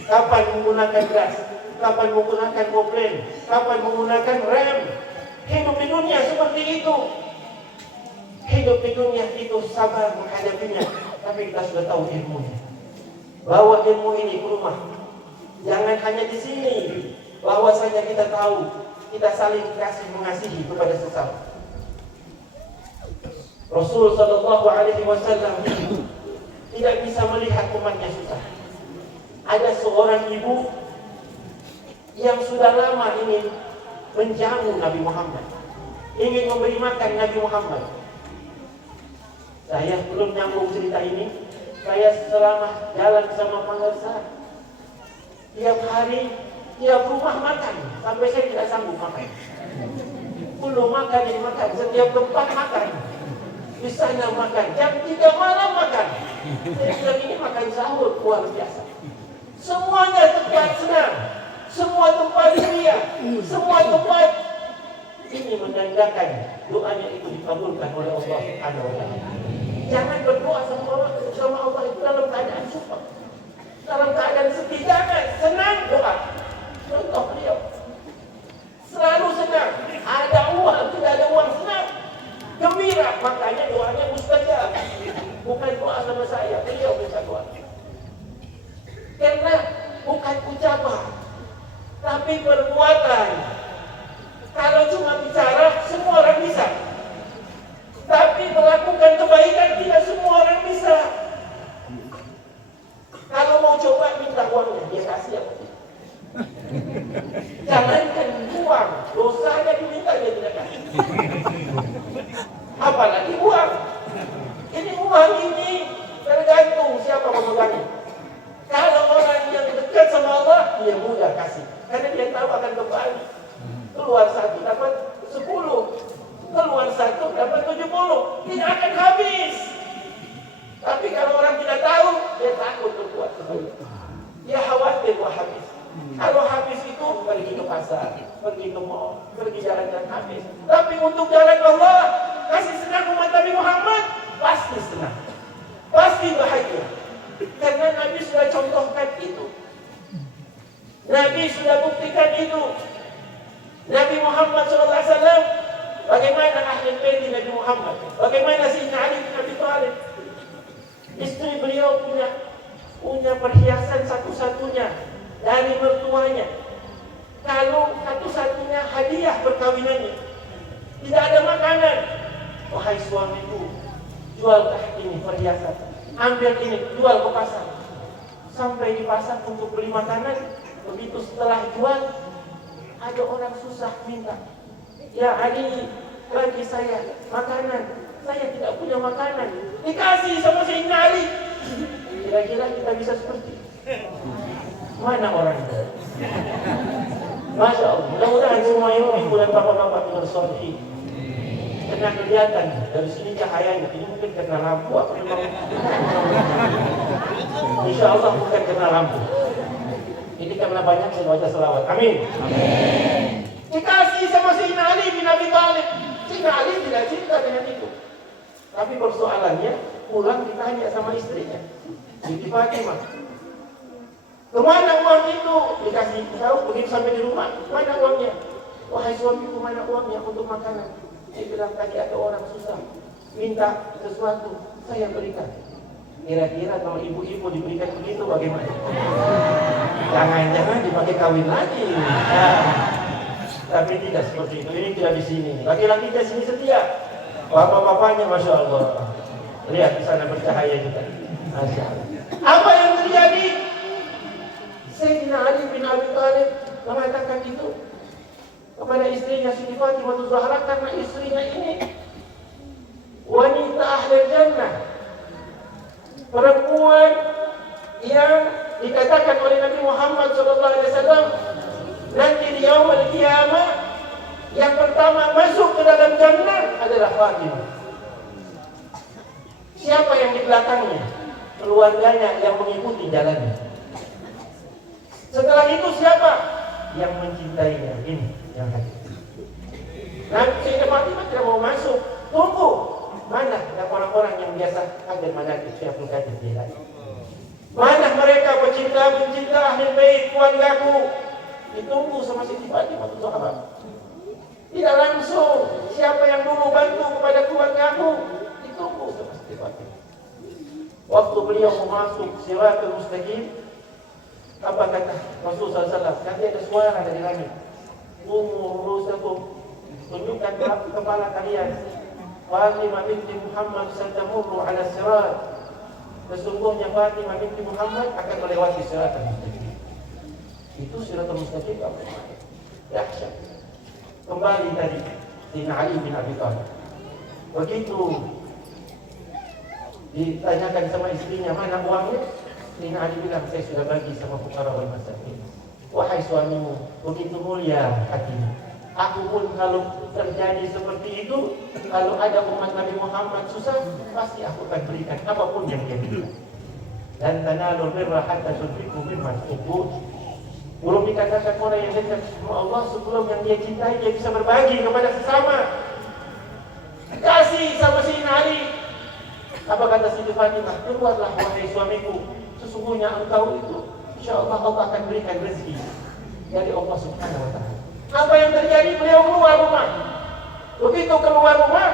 Kapan menggunakan gas? Kapan menggunakan kopling? Kapan menggunakan rem? Hidup di dunia seperti itu. Hidup di dunia itu sabar menghadapinya. Tapi kita sudah tahu ilmunya. Bawa ilmu ini ke rumah. Jangan hanya di sini. Bahwasanya kita tahu, kita saling kasih mengasihi kepada sesama. Rasul sallallahu alaihi wasallam tidak bisa melihat umatnya susah. Ada seorang ibu yang sudah lama ingin menjamu Nabi Muhammad, ingin memberi makan Nabi Muhammad. Saya belum nyambung cerita ini. Saya selama jalan sama Pangersa, tiap hari, tiap rumah makan, sampai saya tidak sanggup makan. Belum makan, ini makan, setiap tempat makan. Di sana makan, jam 3 malam makan. Saya bilang ini makan sahur luar biasa. Semuanya tempat senang, semua tempat ceria, semua tempat ini menandakan doanya itu dikabulkan oleh Allah Subhanahu wa Ta'ala. Jangan berdoa sama Allah itu dalam keadaan sumpah, dalam keadaan sedih. Jangan, senang doa. Contoh beliau selalu senang. Ada uang, tidak ada uang, senang, gembira. Makanya doanya mustajab. Bukan doa sama saya, beliau bisa doa. Karena bukan ucapan, tapi perbuatan. Kalau cuma bicara, semua orang bisa. Tapi melakukan kebaikan tidak semua orang bisa. Kalau mau coba minta uangnya, dia kasih apa? Jangankan uang, dosanya diminta dia tidak kasih. Apalagi uang. Ini uang ini tergantung siapa memegangnya. Kalau orang yang dekat sama Allah, dia mudah kasih. Karena dia tahu akan kembali. Keluar 1 dapat 10. Keluar 1 dapat 70. Tidak akan habis. Tapi kalau orang tidak tahu, dia takut berbuat sesuatu. Dia khawatir bahwa habis. Kalau habis itu pergi ke pasar, pergi ke mall, pergi jalan-jalan habis. Tapi untuk jalan Allah, kasih senang umat Nabi Muhammad, pasti senang, pasti bahagia. Karena Nabi sudah contohkan itu. Nabi sudah buktikan itu. Nabi Muhammad SAW, bagaimana ahli bait Nabi Muhammad, bagaimana Sayyidina Ali bin Abi Thalib. Istri beliau punya perhiasan satu-satunya dari mertuanya. Kalau satu-satunya hadiah perkawinannya, tidak ada makanan. Wahai suamiku, jualkah ini perhiasan? Ambil ini, jual ke pasar. Sampai di pasar untuk beli makanan. Begitu setelah jual, ada orang susah minta, ya Ali, bagi saya makanan. Saya tidak punya makanan. Dikasih sama Sayyidina Ali. Kira-kira kita bisa seperti mana orang itu? Masya Allah. Mudah-mudahan semua ibu dan bapak-bapak benar soleh. Karena kelihatan dari sini cahayanya. Ini mungkin karena lampu atau memang. Insya Allah bukan karena lampu. Ini karena banyak yang baca selawat. Amin. Amin. Dikasih sama Sayyidina Ali bin Abi Thalib. Sayyidina Ali tidak cinta dengan itu. Tapi persoalannya Pulang ditanya sama istrinya, Siti Fatimah, kemana uang itu? Dikasih tahu begitu sampai di rumah, mana uangnya? Wahai suamiku, mana uangnya untuk makanan? Dia bilang, tadi ada orang susah minta sesuatu, saya berikan. Kira-kira kalau ibu-ibu diberikan begitu bagaimana? Jangan-jangan dipakai kawin lagi. Nah, tapi tidak seperti itu. Ini tidak di sini. Laki-laki di sini setia. Bapak-bapaknya, masya Allah. Lihat di sana bercahaya juga. Masya Allah. Apa yang terjadi? Sayyidina Ali bin Abi Thalib mengatakan itu kepada istrinya Siti Fatimah Zahra, karena istrinya ini wanita ahli jannah, perempuan yang dikatakan oleh Nabi Muhammad SAW nanti di yaumul qiyamah yang pertama masuk ke dalam jannah adalah Fatimah. Siapa yang di belakangnya? Keluarganya yang mengikuti jalannya. Setelah itu siapa? Yang mencintainya. Ini yang hadir. Nanti Sayyidah Fatimah tidak mau masuk. Tunggu. Mana yang orang-orang yang biasa hadir manakib Syekhul Qadir Jilani? Mana mereka pecinta-pecinta ahli bait keluargaku? Ditunggu sama Siti Fatimah Zahra. Tidak langsung. Siapa yang dulu bantu kepada keluargaku? Ditunggu sama Siti Fatimah. Waktu beliau masuk Siratul Mustaqim, apa kata Rasulullah SAW? Nanti ada suara dari langit. Rusakum, tunjukkan kepala kalian. Fatimah binti Muhammad satamurru ala sirat. Sesungguhnya Fatimah binti Muhammad akan melewati Siratul Mustaqim. Itu Siratul Mustaqim apa? Dahsyat. Kembali tadi Sayyidina Ali bin Abi Thalib. Begitu ditanyakan sama istrinya, mana uangnya? Sayyidina Ali bilang, saya sudah bagi sama fuqara wal masakin. Wahai suamimu, begitu mulia hatimu. Aku pun kalau terjadi seperti itu, kalau ada umat Nabi Muhammad susah, pasti aku akan berikan apapun yang dia berikan. Dan tanalul birra hatta tunfiqu mimma tuhibbun. Belum dikatakan orang yang dekat sama Allah sebelum yang dia cintai dia bisa berbagi kepada sesama. Kasih sama Sayyidina Ali. Apa kata Siti Fatimah? Keluarlah wahai suamiku, sesungguhnya engkau itu insyaallah Allah akan berikan rezeki dari Allah Subhanahu wa taala. Apa yang terjadi? Beliau keluar rumah. Begitu keluar rumah,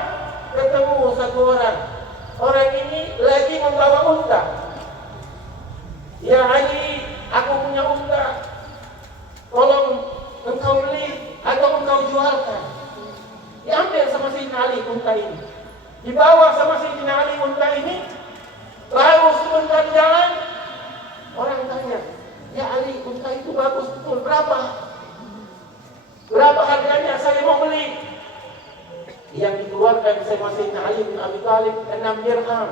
ketemu satu orang. Orang ini lagi membawa unta. Ya Ali, aku punya unta. Tolong engkau beli atau engkau jualkan. Diambil sama Sayyidina Ali unta ini. Dibawa sama Sayyidina Ali unta ini. Lalu sebentar jalan, orang tanya, ya Ali, unta itu bagus betul, berapa? Berapa harganya? Saya mau beli. Yang dikeluarkan sama Sayyidina Ali bin Abi Thalib 6 dirham.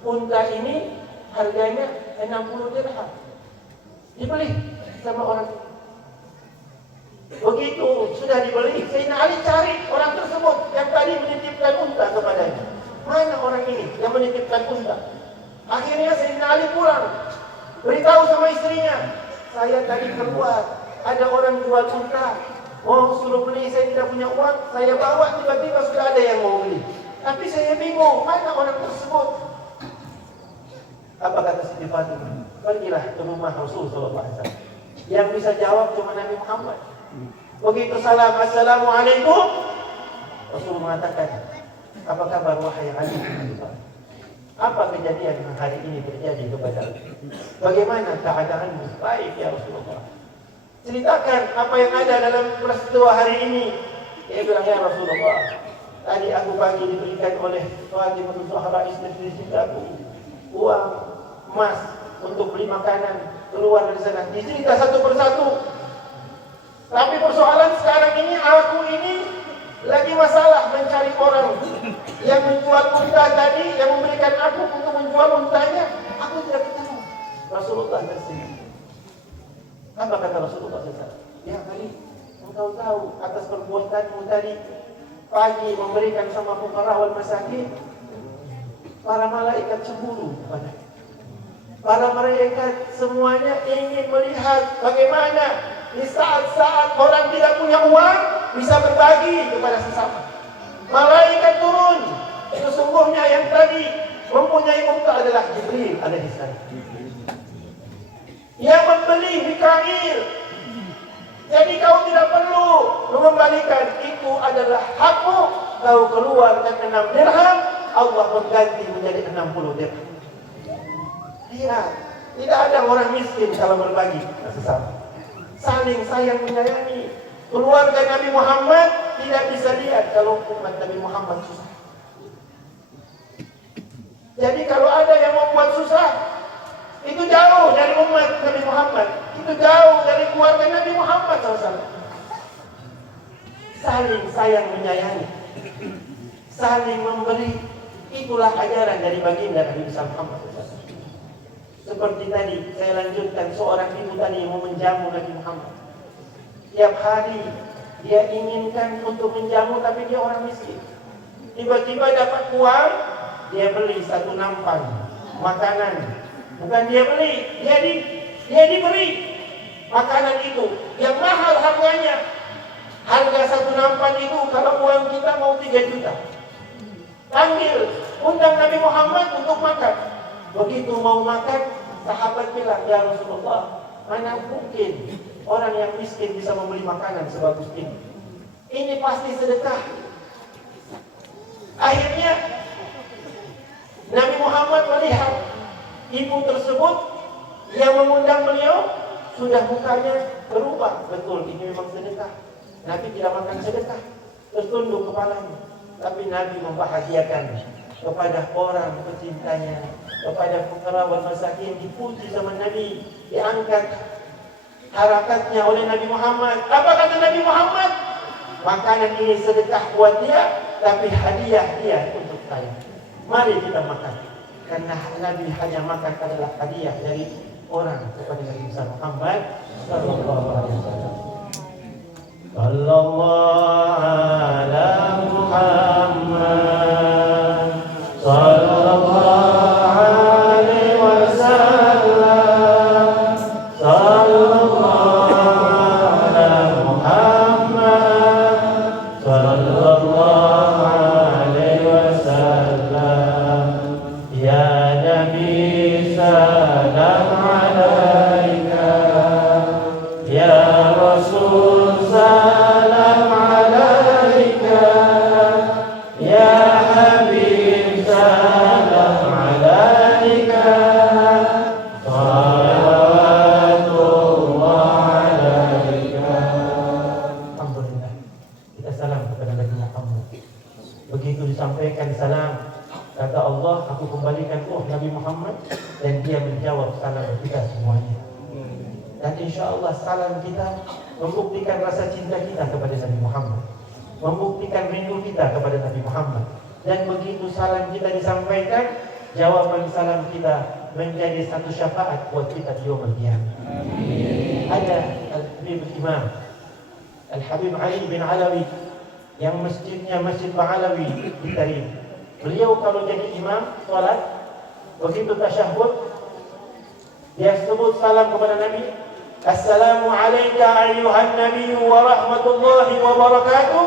Unta ini harganya 60 dirham. Dibeli sama orang. Begitu sudah dibeli, Sayyidina Ali cari orang tersebut yang tadi menitipkan unta kepadanya. Mana orang ini yang menitipkan unta? Akhirnya Sayyidina Ali pulang, beritahu sama istrinya, saya tadi keluar, ada orang jual unta, mau suruh beli, saya tidak punya uang, saya bawa, tiba-tiba sudah ada yang mau beli. Tapi saya bingung, mana orang tersebut? Apa kata Siti Fatimah? Pergilah ke rumah Rasulullah SAW. Yang bisa jawab cuma Nabi Muhammad. Begitu salam, assalamualaikum, Rasul mengatakan, apa kabar wahai Ali bin Abi Thalib? Apa kejadian yang hari ini terjadi kepada? Bagaimana keadaanmu? Baik ya Rasulullah. Ceritakan apa yang ada dalam peristiwa hari ini. Dia bilang, ya Rasulullah, tadi aku pagi diberikan oleh Fatimah Zahra istri cintaku uang emas untuk beli makanan, keluar dari sana. Dicerita satu persatu. Tapi persoalan sekarang ini, aku ini lagi masalah mencari orang yang menjual unta tadi, yang memberikan aku untuk menjual untanya. Aku tidak ketemu. Rasulullah tersinggung. Apa kata Rasulullah SAW? Ya Ali, engkau tahu atas perbuatanmu tadi pagi memberikan sama fuqara wal masakin, para malaikat cemburu kepada. Para malaikat semuanya ingin melihat bagaimana di saat-saat orang tidak punya uang bisa berbagi kepada sesama. Malaikat turun. Sesungguhnya yang tadi mempunyai unta adalah Jibril alaihi salam. Yang membeli Mikail. Jadi kau tidak perlu mengembalikan, itu adalah hakmu. Kau keluarkan 6 dirham, Allah mengganti menjadi 60 dirham. Lihat, tidak ada orang miskin kalau berbagi sesama. Saling sayang menyayangi. Keluarga Nabi Muhammad tidak bisa lihat kalau umat Nabi Muhammad susah. Jadi kalau ada yang membuat susah, itu jauh dari umat Nabi Muhammad, itu jauh dari keluarga Nabi Muhammad SAW. Saling sayang menyayangi, saling memberi, itulah ajaran dari baginda Nabi Muhammad SAW. Seperti tadi saya lanjutkan, seorang ibu tadi mau menjamu Nabi Muhammad. Tiap hari dia inginkan untuk menjamu, tapi dia orang miskin. Tiba-tiba dapat uang, dia beli 1 nampan makanan. Bukan dia beli, dia diberi makanan itu yang mahal harganya. Harga 1 nampan itu kalau uang kita mau 3 juta. Panggil, undang Nabi Muhammad untuk makan. Begitu mau makan, sahabat bilang, ya Rasulullah, mana mungkin orang yang miskin bisa membeli makanan sebagus ini. Ini pasti sedekah. Akhirnya Nabi Muhammad melihat ibu tersebut yang mengundang beliau, sudah mukanya berubah. Betul, ini memang sedekah. Nabi tidak makan sedekah, tertunduk kepalanya. Tapi Nabi membahagiakan kepada orang pecintanya, kepada fuqara wal masakin, dipuji sama Nabi, diangkat harakatnya oleh Nabi Muhammad. Apa kata Nabi Muhammad? Makanan ini sedekah buat dia, tapi hadiah dia untuk saya. Mari kita makan. Karena Nabi hanya makan adalah hadiah dari orang kepada Nabi Muhammad sallallahu alaihi wasallam. Sallallahu ala Muhammad sallallahu alaihi wasallam. Sallallahu ala Muhammad sallallahu alaihi wasallam. Ya Nabi salam alaika, ya Rasul salam alaika, ya Habib salam alaika, salawatullah alaika. Alhamdulillah, kita salam kepada Nabi Muhammad. Begitu disampaikan salam, kata Allah, aku kembalikan Nabi Muhammad, dan dia menjawab salam kita semuanya. Dan insya Allah salam kita membuktikan rasa cinta kita kepada Nabi Muhammad, membuktikan rindu kita kepada Nabi Muhammad. Dan begitu salam kita disampaikan, jawaban salam kita menjadi satu syafaat buat kita di yaumul qiyamah. Ada Al-Habib Imam Al-Habib Ali bin Alawi yang masjidnya Masjid Ba'alawi di Tarim. Beliau kalau jadi imam salat, begitu tasyahud, dia sebut salam kepada Nabi, Assalamu alayka ayyuhan nabi wa rahmatullahi wa barakatuh.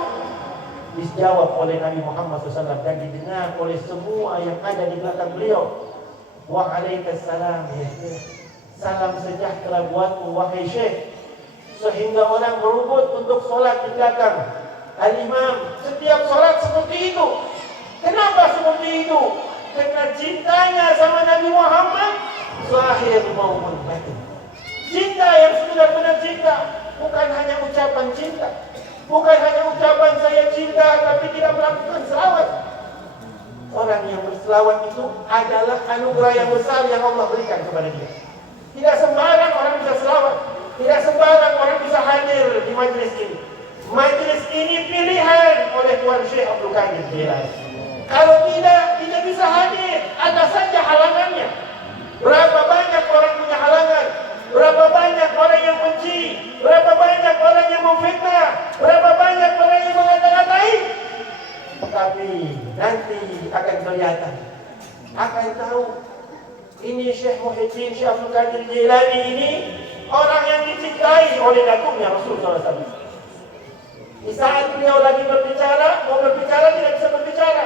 Dijawab oleh Nabi Muhammad SAW dan didengar oleh semua yang ada di belakang beliau. Wa alaikassalam ya Syekh. Salam sejahtera buatmu wahai Syekh. Sehingga orang berebut untuk solat di belakang Al-Imam. Setiap solat seperti itu. Kenapa seperti itu? Karena cintanya sama Nabi Muhammad zahir maupun batin. Cinta yang benar-benar cinta, bukan hanya ucapan cinta, bukan hanya ucapan saya cinta tapi tidak melakukan selawat. Orang yang berselawat itu adalah anugerah yang besar yang Allah berikan kepada dia. Tidak sembarang orang bisa selawat, tidak sembarang orang bisa hadir di majlis ini. Majlis ini pilihan oleh Tuan Syekh Abdul Qadir Jilani. Kalau tidak bisa hadir, ada saja halangannya. Berapa banyak orang punya halangan, berapa banyak orang yang benci, berapa banyak orang yang memfitnah, berapa banyak orang yang mengata-ngatai. Tetapi nanti akan kelihatan, akan tahu, ini Syekh Muhyiddin Syekh Abdul Qadir Jilani ini orang yang dicintai oleh datuknya Rasulullah SAW. Di saat beliau lagi berbicara, mau berbicara tidak bisa berbicara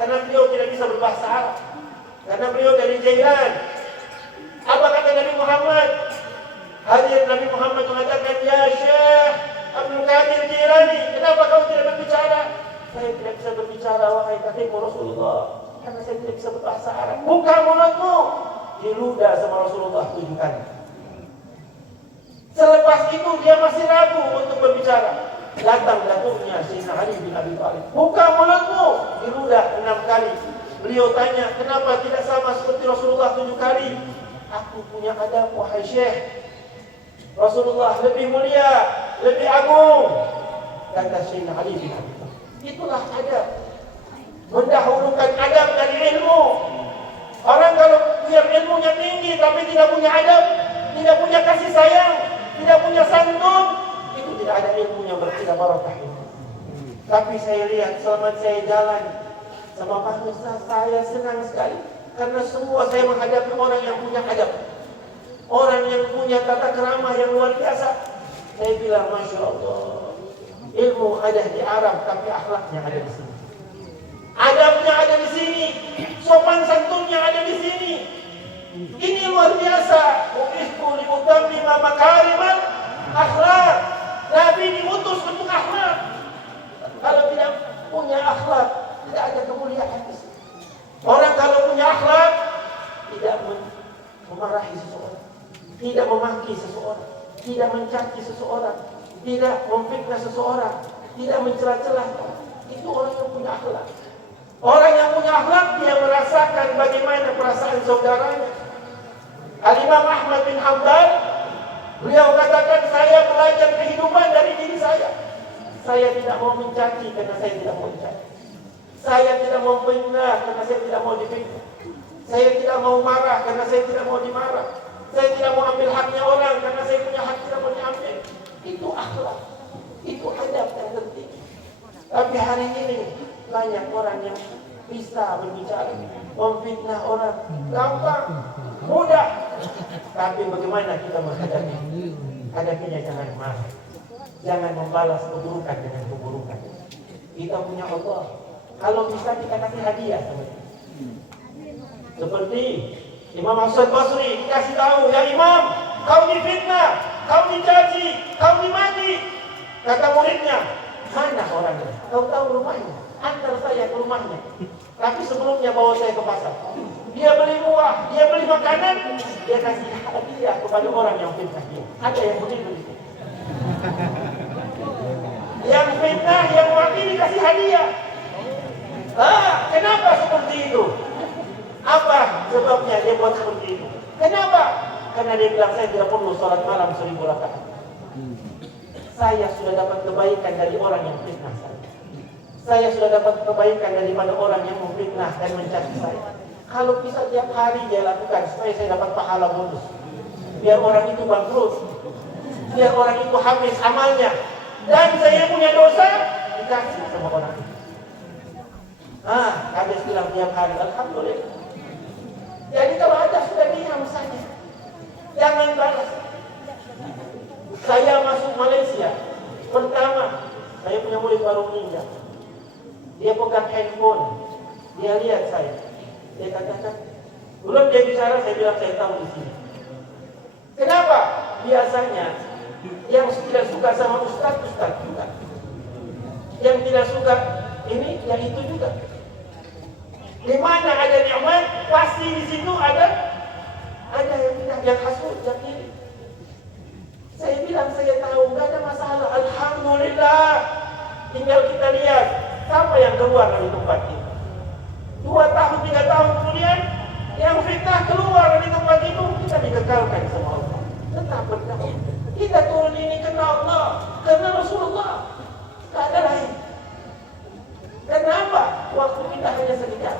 karena beliau tidak bisa berbahasa Arab. karena beliau dari Jailan. Apa kata Nabi Muhammad? Hadir Nabi Muhammad mengatakan, "Ya Syekh Abdul Qadir Jailani, kenapa kau tidak berbicara?" "Saya tidak bisa berbicara, wahai kakekku Rasulullah, karena saya tidak bisa berbahasa Arab." "Buka mulutmu." Diludah sama Rasulullah 7 kali. Selepas itu dia masih ragu untuk berbicara. Datang datuknya Sayyidina Ali bin Abi Thalib. "Buka mulutmu." Diludah 6 kali. Beliau tanya, "Kenapa tidak sama seperti Rasulullah 7 kali?" "Aku punya adab, wahai Syekh. Rasulullah lebih mulia, lebih agung." Kata Sayyidina Ali bin Abi Thalib. Itulah adab. Mendahulukan adab dari ilmu. Orang kalau biar ilmunya tinggi tapi tidak punya adab, tidak punya kasih sayang, tidak punya santun, itu tidak ada ilmu yang berkira barakah itu. Tapi saya lihat selama saya jalan sama Pak Ustaz, saya senang sekali karena semua saya menghadapi orang yang punya adab, orang yang punya tata kerama yang luar biasa. Saya bilang, Masya Allah, ilmu ada di Arab tapi akhlaknya ada di sini, adabnya ada di sini, sopan santunnya ada di sini. Ini luar biasa. U'isku liutammima makarimal akhlak. Nabi diutus untuk akhlak. Kalau tidak punya akhlak, tidak ada kemuliaan. Orang kalau punya akhlak, tidak memarahi seseorang, tidak memaki seseorang, tidak mencaci seseorang, tidak memfitnah seseorang, tidak mencela-cela. Itu orang yang punya akhlak. Orang yang punya akhlak, dia merasakan bagaimana perasaan saudaranya. Al-Imam Ahmad bin Hanbal, beliau katakan, saya belajar kehidupan dari diri saya. Saya tidak mau mencaci karena saya tidak mau mencaci. Saya tidak mau fitnah karena saya tidak mau difitnah. Saya tidak mau marah karena saya tidak mau dimarah. Saya tidak mau ambil haknya orang karena saya punya hak tidak mau diambil. Itu akhlak. Itu adab yang penting. Tapi hari ini banyak orang yang bisa berbicara, memfitnah orang, gampang, mudah. Tapi bagaimana kita menghadapi? Hadapinya jangan marah, jangan membalas keburukan dengan keburukan. Kita punya Allah. Kalau bisa kita kasih hadiah sama dia. Seperti Imam Hasan Basri dikasih tahu, "Ya Imam, kau difitnah, kau dicaci, kau dimaki." Kata muridnya, "Mana orangnya? Kau tahu rumahnya? Antar saya ke rumahnya. Tapi sebelumnya bawa saya ke pasar. Dia beli buah, dia beli makanan, dia kasih hadiah kepada orang yang fitnah dia." Ada yang begitu. Yang fitnah, yang maki dikasih hadiah. Kenapa seperti itu? Apa sebabnya dia buat seperti itu? Kenapa? Karena dia bilang, saya tidak perlu sholat malam 1000 rakaat. Saya sudah dapat kebaikan dari orang yang fitnah saya. Saya sudah dapat kebaikan daripada orang yang memfitnah dan mencaci saya. Kalau bisa tiap hari dia lakukan supaya saya dapat pahala bonus. Biar orang itu bangkrut, biar orang itu habis amalnya, dan saya punya dosa dikasih sama orang itu. Kades bilang tiap hari, alhamdulillah. Jadi kalau ada sudah diam saja, jangan balas. Saya masuk Malaysia pertama, saya punya murid baru meninggal. Dia pegang handphone, dia lihat saya, dia katakan, belum dia bicara, saya bilang saya tahu di sini. Kenapa? Biasanya yang tidak suka sama ustaz juga, yang tidak suka ini, yang itu juga. Di mana ada nikmat, pasti di situ ada yang tidak, yang hasud, yang ini. Saya bilang saya tahu, nggak ada masalah. Alhamdulillah. Tinggal kita lihat siapa yang keluar dari tempat ini. 2 tahun, 3 tahun kemudian, yang fitnah keluar dari tempat itu, kita dikekalkan sama Allah. Tetap berdakwah. Kita turun ini karena Allah, karena Rasulullah. Tidak ada lain. Kenapa? Waktu kita hanya sekejap.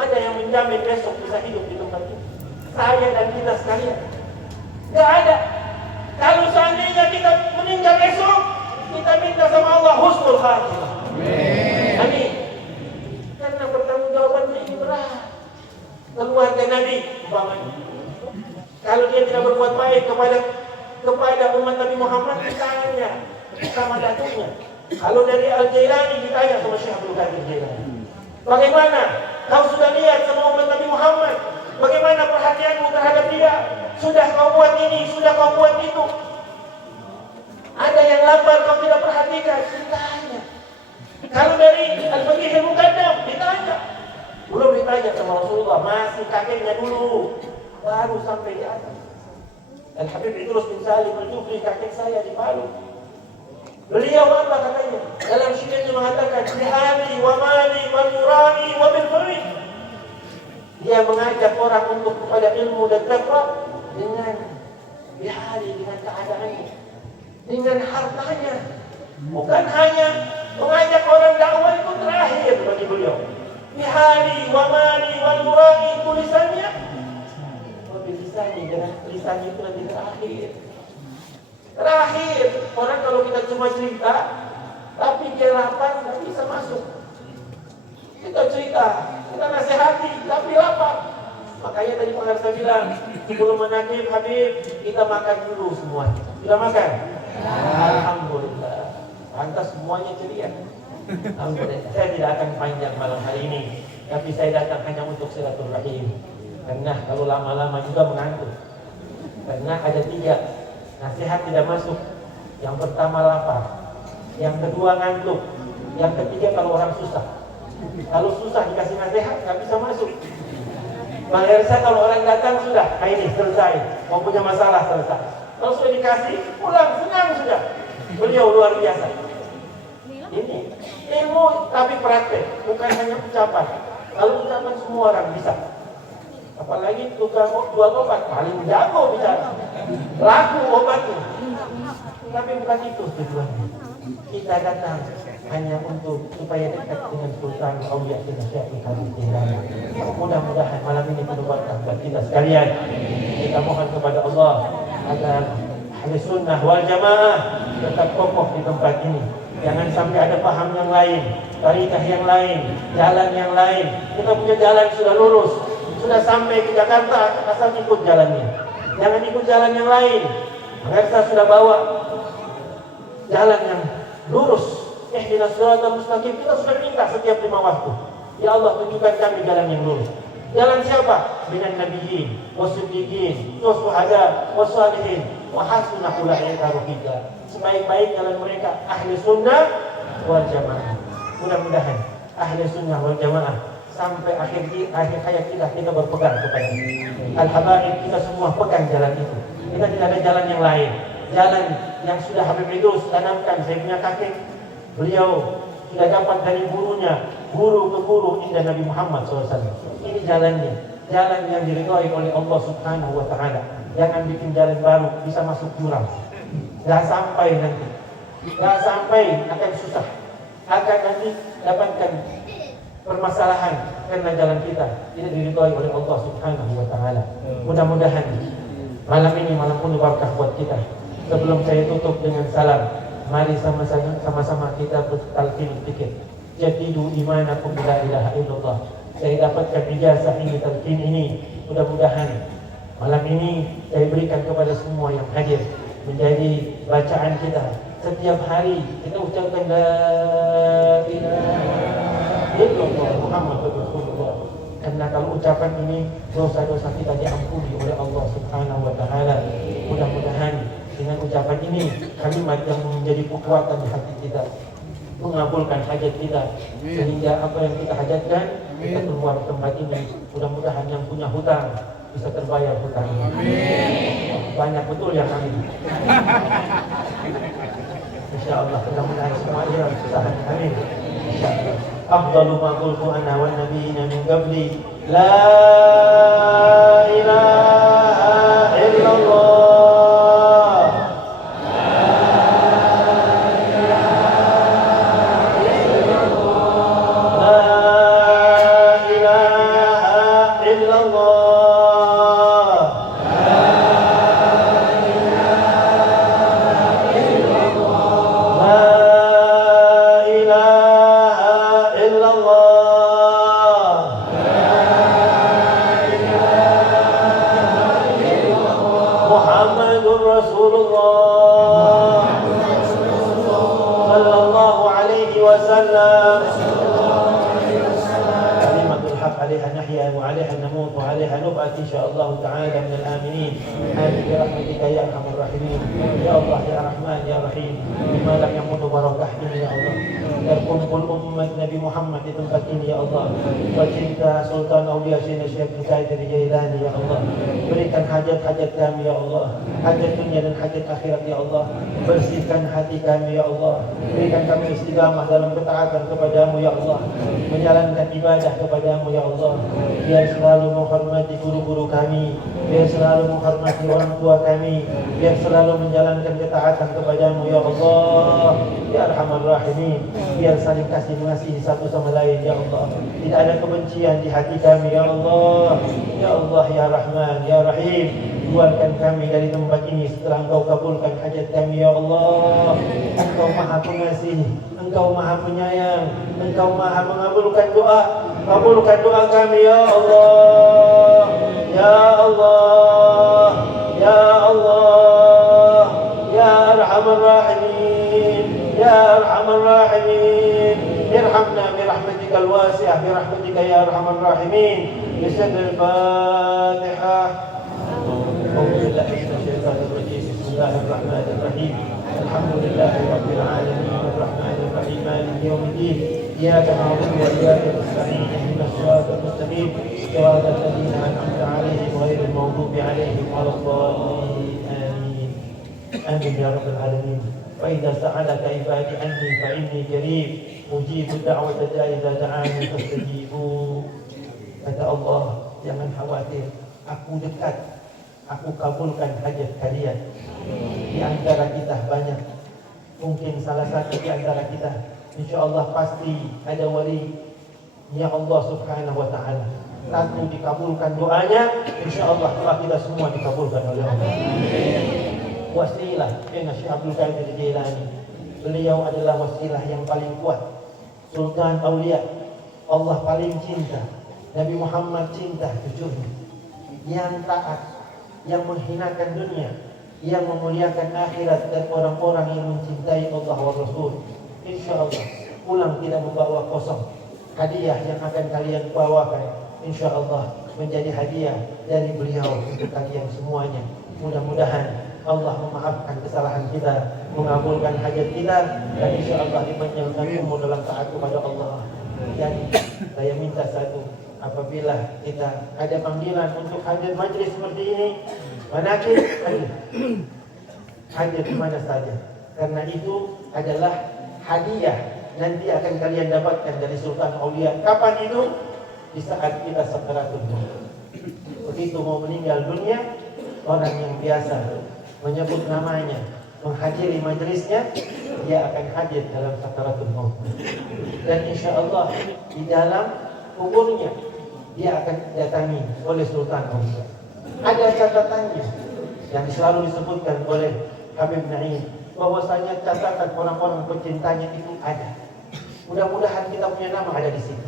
Ada yang menjamin besok bisa hidup di tempat ini. Saya dan kita sekalian. Tidak ada. Kalau seandainya kita meninggal esok, kita minta sama Allah husnul khatimah. Amin. Karena pertanggungjawabannya ini berat. Keluarga Nabi, umpamanya, kalau dia tidak berbuat baik kepada umat Nabi Muhammad, ditanya sama datuknya. Kalau dari Al-Jailani ditanya sama Syekh Abdul Qadir Jailani, bagaimana? Kau sudah lihat sama umat Nabi Muhammad. Bagaimana perhatianmu terhadap dia? Sudah kau buat ini, sudah kau buat itu. Ada yang lapar kau tidak perhatikan, ditanya. Kalau dari Al-Faqih Al-Muqaddam ditanya. Belum ditanya sama Rasulullah, masih kakeknya dulu. Baru sampai di atas. Al-Habib Idrus bin Salim Al-Jufri, kakek saya di Palu. Beliau apa katanya? Dalam syairnya mengatakan, "Bihali wa mali wa nurani wa bil farid." Dia mengajak orang untuk kepada ilmu dan takwa dengan bihali, dengan keadaannya, dengan hartanya. Bukan hanya mengajak orang dakwah itu terakhir bagi beliau. Bihali wa mali wa nurani, tulisannya. Lisannya, dengan lisannya itu nanti terakhir. Terakhir, orang kalau kita cuma cerita, tapi dia lapar, nggak bisa masuk. Kita cerita, kita nasihati, tapi lapar. Makanya tadi pengarsa bilang, sebelum menagih Habib, kita makan dulu semuanya. Kita makan? Alhamdulillah. Pantas semuanya ceria. Alhamdulillah. Saya tidak akan panjang malam hari ini, tapi saya datang hanya untuk silaturahim. Karena kalau lama-lama juga mengantuk. Karena ada 3 nasihat tidak masuk. Yang pertama lapar, yang kedua ngantuk, yang ketiga kalau orang susah. Kalau susah dikasih nasihat nggak bisa masuk. Bang Ersa kalau orang datang sudah, ini selesai, mau punya masalah selesai. Kalau sudah dikasih pulang senang sudah. Beliau luar biasa. Ini ilmu tapi praktek, bukan hanya ucapan. Kalau ucapan semua orang bisa. Apalagi tukang jual obat paling jago bicara, laku obatnya. Tapi bukan itu tujuannya. Kita datang hanya untuk supaya dekat dengan Sultan Aulia kita Syekh kami tinggal. Mudah-mudahan malam ini penuh berkah buat kita sekalian. Kita mohon kepada Allah agar Ahli Sunnah wal Jamaah tetap kokoh di tempat ini. Jangan sampai ada paham yang lain, tarikah yang lain, jalan yang lain. Kita punya jalan sudah lurus. Sudah sampai ke Jakarta, asal ikut jalannya. Jangan ikut jalan yang lain. Mereka sudah bawa jalan yang lurus. Ihdinas siratal mustaqim. Kita sudah minta setiap 5 waktu. Ya Allah, tunjukkan kami jalan yang lurus. Jalan siapa? Minan nabiyyin, wasiddiqin, wasyuhada, wassalihin, wa hasuna ulaika rafiqa. Sebaik-baik jalan mereka ahli sunnah wal jamaah. Mudah-mudahan ahli sunnah wal jamaah sampai akhir hayat kita berpegang kepada Al-Habaib. Kita semua pegang jalan itu. Kita tidak ada jalan yang lain. Jalan yang sudah Habib Idrus tanamkan. Saya punya kakek, beliau sudah dapat dari gurunya, guru ke guru indah Nabi Muhammad SAW. Ini jalannya, jalan yang diridhai oleh Allah Subhanahu wa Ta'ala. Jangan bikin jalan baru bisa masuk jurang. Gak sampai nanti, gak sampai akan susah, akan nanti dapatkan permasalahan karena jalan kita tidak diridhai oleh Allah Subhanahu wa Ta'ala. Mudah-mudahan malam ini malam penuh berkah buat kita. Sebelum saya tutup dengan salam, mari sama-sama kita bertalqin sedikit. Jadidu imanakum la ilaha illallah. Saya dapatkan ijazah ini, talqin ini. Mudah-mudahan malam ini saya berikan kepada semua yang hadir menjadi bacaan kita. Setiap hari kita ucapkan la ilaha illallah Muhammadur Rasulullah. Karena kalau ucapan ini dosa-dosa kita diampuni oleh Allah Subhanahu wa Ta'ala. Mudah-mudahan dengan ucapan ini kalimat yang menjadi kekuatan di hati kita, mengabulkan hajat kita, sehingga apa yang kita hajatkan kita keluar tempat ini. Mudah-mudahan yang punya hutang bisa terbayar hutangnya. Banyak betul yang amin. Insyaallah mudah-mudahan semua ini usaha amin. Insyaallah. Afdalu ma qultu ana wan nabiyina min qabli la ilaha illallah. كلمة الحق عليها نحيا وعليها نموت insyaallah ta'ala minal aminin. Amin bi rahmatika ya arhamar rahimin. Ya Allah ya Rahman ya Rahim. Di malam yang penuh barakah ini ya Allah, terkumpul umat Nabi Muhammad di tempat ini ya Allah. Baginda Sultan Aulia Syekh Qadir Jailani ya Allah, berikan hajat-hajat kami ya Allah, hajat dunia dan hajat akhirat ya Allah. Bersihkan hati kami ya Allah, berikan kami istiqamah dalam ketaatan kepadamu ya Allah, menjalankan ibadah kepadamu ya Allah. Biar selalu menghormati guru-guru kami, biar selalu menghormati orang tua kami, biar selalu menjalankan ketaatan kepadamu ya Allah ya Arhamar Rahimin. Biar saling kasih mengasihi satu sama lain ya Allah, tidak ada kebencian di hati kami ya Allah. Ya Allah ya Rahman ya Rahim, keluarkan kami dari tempat ini setelah Engkau kabulkan hajat kami ya Allah. Engkau Maha Pengasih, Engkau Maha Penyayang, Engkau Maha mengabulkan doa. Kabulkan doa kami ya Allah. Ya Allah ya Allah ya Arhamar Rahimin ya Arhamar Rahimin. Irhamna birahmatikal wasi'ah birahmatika ya Arhamar Rahimin. Bisadril Fatihah. أعوذ بالله من الشيطان الرجيم. بسم الله الرحمن الرحيم. الحمد لله رب العالمين الرحمن الرحيم مالك يوم الدين. إياك نعبد وإياك نستعين اهدنا الصراط المستقيم صراط الذين أنعمت عليهم غير المغضوب عليهم ولا الضالين آمين. آمين يا رب العالمين. وإذا سألك عبادي عني فإني قريب أجيب دعوة الداعي إذا دعاني فاستجيبوا. Kata Allah, jangan khawatir, aku dekat, aku kabulkan hajat kalian. Di antara kita banyak, mungkin salah satu di antara kita, insyaallah pasti ada wali ya Allah subhanahu wa ta'ala. Satu dikabulkan doanya, insyaallah doa kita semua dikabulkan oleh Allah. Wasilah dengan Syekh Abdul Qadir Jailani, beliau adalah wasilah yang paling kuat, Sultan Aulia. Allah paling cinta, Nabi Muhammad cinta cucunya, yang taat, yang menghinakan dunia, yang memuliakan akhirat, dan orang-orang yang mencintai Allah wa Rasul. InsyaAllah pulang tidak membawa kosong. Hadiah yang akan kalian bawakan InsyaAllah menjadi hadiah dari beliau untuk kalian semuanya. Mudah-mudahan Allah memaafkan kesalahan kita, mengabulkan hajat kita, dan InsyaAllah dipanjangkan umur dalam taat kepada Allah. Dan saya minta satu, apabila kita ada panggilan untuk hadir majlis seperti ini, manakib hadir di mana saja, karena itu adalah hadiah nanti akan kalian dapatkan dari Sultan Aulia. Kapan itu? Di saat kita sakaratul maut. Begitu mau meninggal dunia, orang yang biasa menyebut namanya, menghadiri majlisnya, dia akan hadir dalam sakaratul maut. Dan InsyaAllah di dalam kuburnya dia akan datangi oleh Sultan Aulia. Ada catatannya yang selalu disebutkan oleh Habib Naim, bahwasanya catatan orang-orang pecintanya itu ada. Mudah-mudahan kita punya nama ada di sini.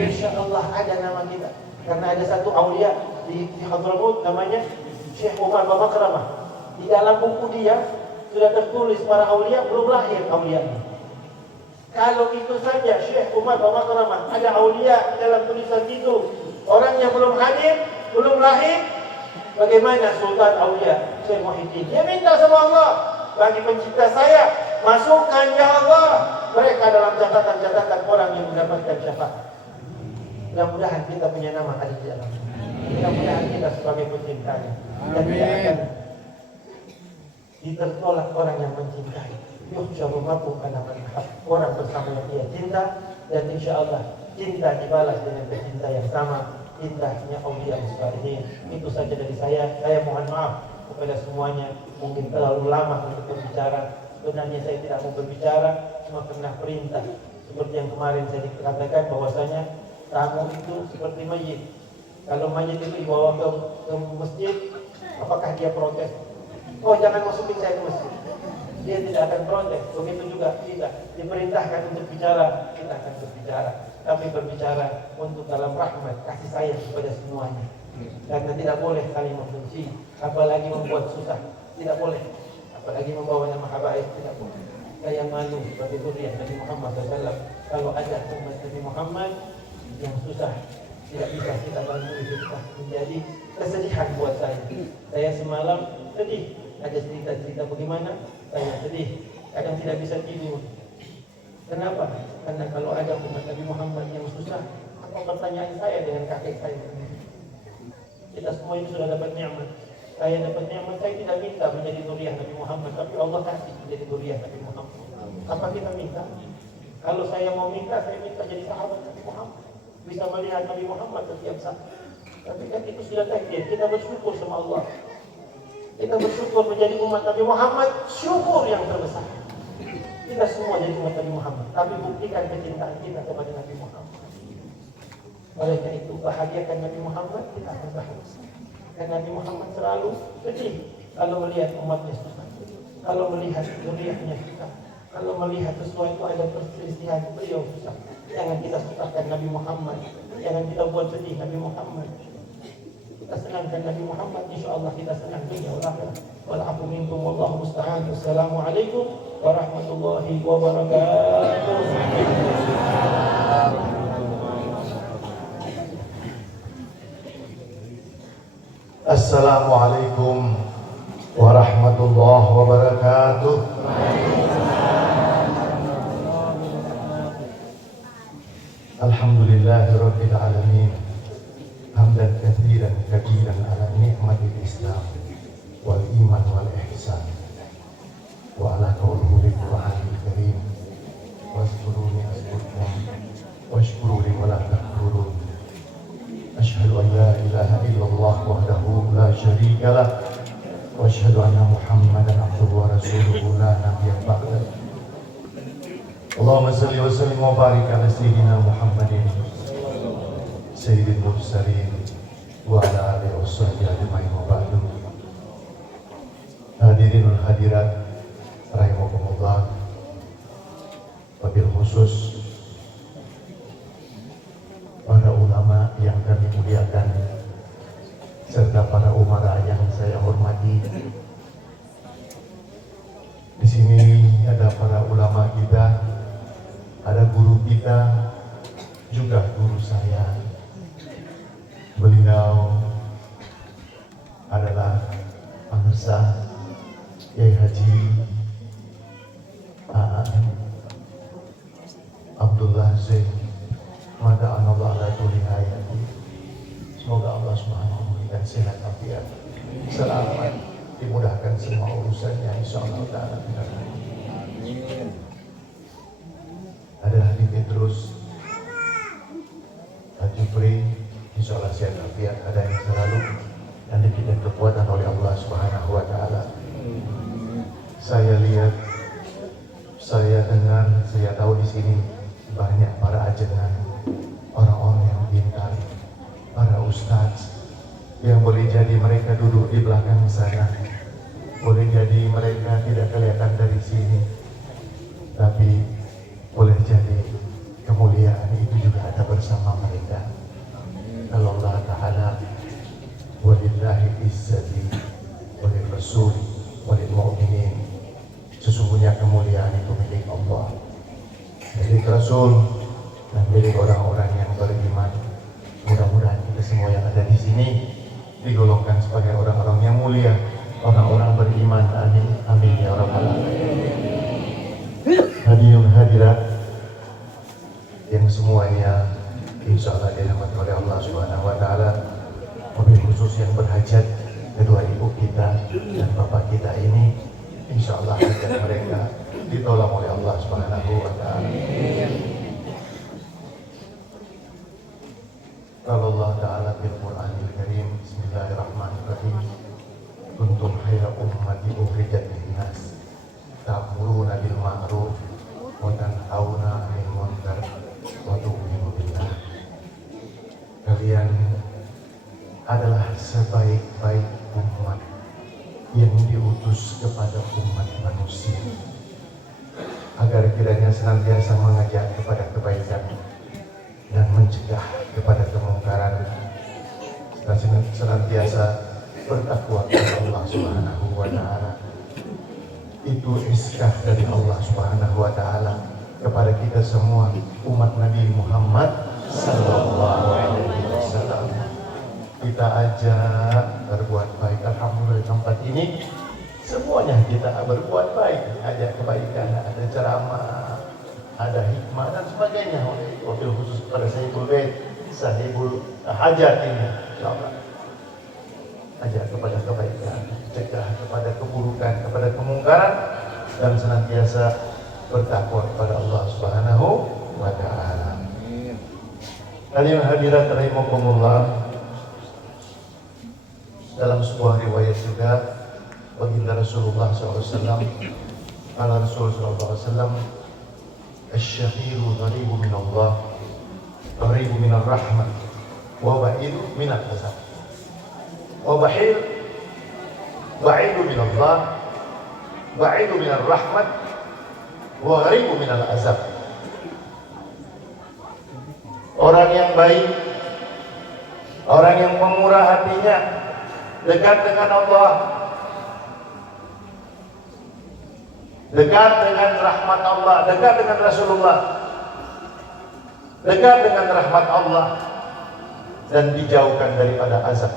InsyaAllah ada nama kita, karena ada satu aulia di Hadramaut namanya Syekh Umar Bamakramah. Di dalam buku dia sudah tertulis para aulia belum lahir aulianya. Kalau itu saja Syekh Umar Bamakramah ada aulia di dalam tulisan itu, orangnya belum hadir, belum lahir, bagaimana Sultan Aulia Syekh Muhyiddin? Dia minta sama Allah, bagi pencipta saya, masukkan ya Allah mereka dalam catatan-catatan orang yang mendapatkan syafaat. Mudah-mudahan kita punya nama ada di dalam. Mudah-mudahan kita sebagai pencintanya, dan tidak akan ditolak orang yang mencintai. Yuhsyaru mar'u ala man ahab. Orang bersama yang dia cinta, dan InsyaAllah cinta dibalas dengan cinta yang sama, cintanya aulia musbalihin. Itu saja dari saya. Saya mohon maaf kepada semuanya, mungkin terlalu lama untuk berbicara. Sebenarnya saya tidak mau berbicara, cuma karena perintah. Seperti yang kemarin saya dikatakan bahwasanya tamu itu seperti mayit. Kalau mayit itu dibawa ke masjid, apakah dia protes? Oh, jangan masukin saya ke masjid. Dia tidak akan protes. Begitu juga kita diperintahkan untuk bicara, kita akan berbicara. Tapi berbicara untuk dalam rahmat, kasih sayang kepada semuanya. Karena tidak boleh saling membenci, apalagi membuat susah. Tidak boleh. Apalagi membawa nama habaib, tidak boleh. Saya malu sebagai zuriat Nabi Muhammad SAW. Kalau ada umat Nabi Muhammad yang susah, tidak bisa kita bantu itu menjadi kesedihan buat saya. Saya semalam sedih, ada cerita-cerita bagaimana saya sedih, kadang tidak bisa tidur. Kenapa? Karena kalau ada umat Nabi Muhammad yang susah, apa pertanyaan saya dengan kakek saya? Kita semua ini sudah dapat nikmat. Saya dapat nikmat, saya tidak minta menjadi zuriat Nabi Muhammad, tapi Allah kasih menjadi zuriat Nabi Muhammad. Apa kita minta? Kalau saya mau minta, saya minta jadi sahabat Nabi Muhammad, bisa melihat Nabi Muhammad setiap saat. Tapi kan itu sudah takdir. Kita bersyukur sama Allah. Kita bersyukur menjadi umat Nabi Muhammad, syukur yang terbesar. Kita semua jadi umat Nabi Muhammad, tapi buktikan kecintaan kita kepada Nabi Muhammad. Oleh karena itu, bahagiakan Nabi Muhammad, kita akan bahagia. Karena Nabi Muhammad selalu sedih kalau melihat umatnya susah, kalau melihat zuriatnya susah, kalau melihat sesuatu ada perselisihan, beliau susah. Jangan kita susahkan Nabi Muhammad, jangan kita buat sedih Nabi Muhammad. Kita senangkan Nabi Muhammad, insyaAllah kita senang dunia wal akhirah. Wal'afu minkum wallahu musta'an. Wassalamualaikum warahmatullahi wabarakatuh. Assalamualaikum warahmatullahi wabarakatuh. Alhamdulillahirabbil alamin. Hamdan katsiran katsiran ala nikmatil Islam wal iman wal ihsan. Wa ala qawlihi Qur'anil Karim. Wazkuruni azkurkum washkuruni wa la takfurun. Asyhadu an la ilaha illallah wahdahu la syarika lah wa asyhadu anna Muhammadan abduhu wa rasuluhu la nabiyya ba'dah. Allahumma salli wa sallim wa barik ala sayyidina Muhammadin sayyidil mursalin wa ala alihi washabbihi ajma'in wa ba'du. Hadirin wal hadirat rahimakumullah, wabil khusus para ulama yang kami muliakan serta para umara yang saya hormati. Di sini ada para ulama kita, ada guru kita, juga guru saya. Beliau adalah pemirsa Kiai Haji Abdullah Zain. Maka Allah ala tuli hayati. Semoga Allah Subhanahu memberikan sehat afiat, selamat, dimudahkan semua urusannya, insyaallah taala. Ada Haji Petrus, Haji Pri, insyaallah sehat afiat, ada yang selalu dan diberikan kekuatan oleh Allah Subhanahu wa taala. Saya lihat, saya dengar, saya tahu di sini banyak para ajengan, orang-orang yang pintar, para ustadz yang boleh jadi mereka duduk di belakang sana, boleh jadi mereka tidak kelihatan dari sini, tapi boleh jadi kemuliaan itu juga ada bersama mereka. Kalau Allah Ta'ala walillahi izzati walil rasul walil mu'minin, sesungguhnya kemuliaan itu milik Allah, milik Rasul, dan milik orang-orang yang beriman. Mudah-mudahan kita semua yang ada di sini digolongkan sebagai orang-orang yang mulia, orang-orang beriman. Amin, amin ya rabbal alamin. Hadirin hadirat yang semuanya insyaallah dirahmati oleh Allah Subhanahu wa taala, wabil khusus yang berhajat kedua ibu kita dan bapak kita ini, insyaallah hajat mereka ditolong oleh Allah Subhanahu wa taala. Qala Allah Ta'ala fil Qur'anil Karim, bismillahirrahmanirrahim. Kuntum khayra ummatin ukhrijat lin-nas ta'muruna bil ma'ruf wa tanhauna 'anil munkar wa tu'minuna billah. Kalian adalah sebaik-baik umat yang diutus kepada umat manusia agar kiranya senantiasa mengajak kepada kebaikan dan mencegah kepada kemungkaran, dan senantiasa bertakwa kepada Allah Subhanahu wa taala. Itu iskah dari Allah Subhanahu wa taala kepada kita semua umat Nabi Muhammad Sallallahu alaihi wasallam. Kita ajak berbuat baik. Alhamdulillah tempat ini semuanya kita berbuat baik, ajak kebaikan, ada ceramah, ada hikmah dan sebagainya. Wabil khusus kepada Sahibul Bait, Sahibul Hajat ini, insyaallah. Ajak kepada kebaikan, cegah kepada keburukan, kepada kemungkaran, dan senantiasa bertakwa kepada Allah Subhanahu wa taala. Hadirin hadirat rahimakumullah. Dalam sebuah riwayat juga baginda Rasulullah SAW, kala Rasulullah SAW, "Asy-syahiru gharibu min Allah, gharibu min ar-rahmah, wa ba'idu min al-azab." Wa bahil ba'idu min Allah, ba'idu min ar-rahmah, wa gharibu min al-azab. Orang yang baik, orang yang pemurah hatinya, dekat dengan Allah, dekat dengan rahmat Allah, dekat dengan Rasulullah, dekat dengan rahmat Allah, dan dijauhkan daripada azab.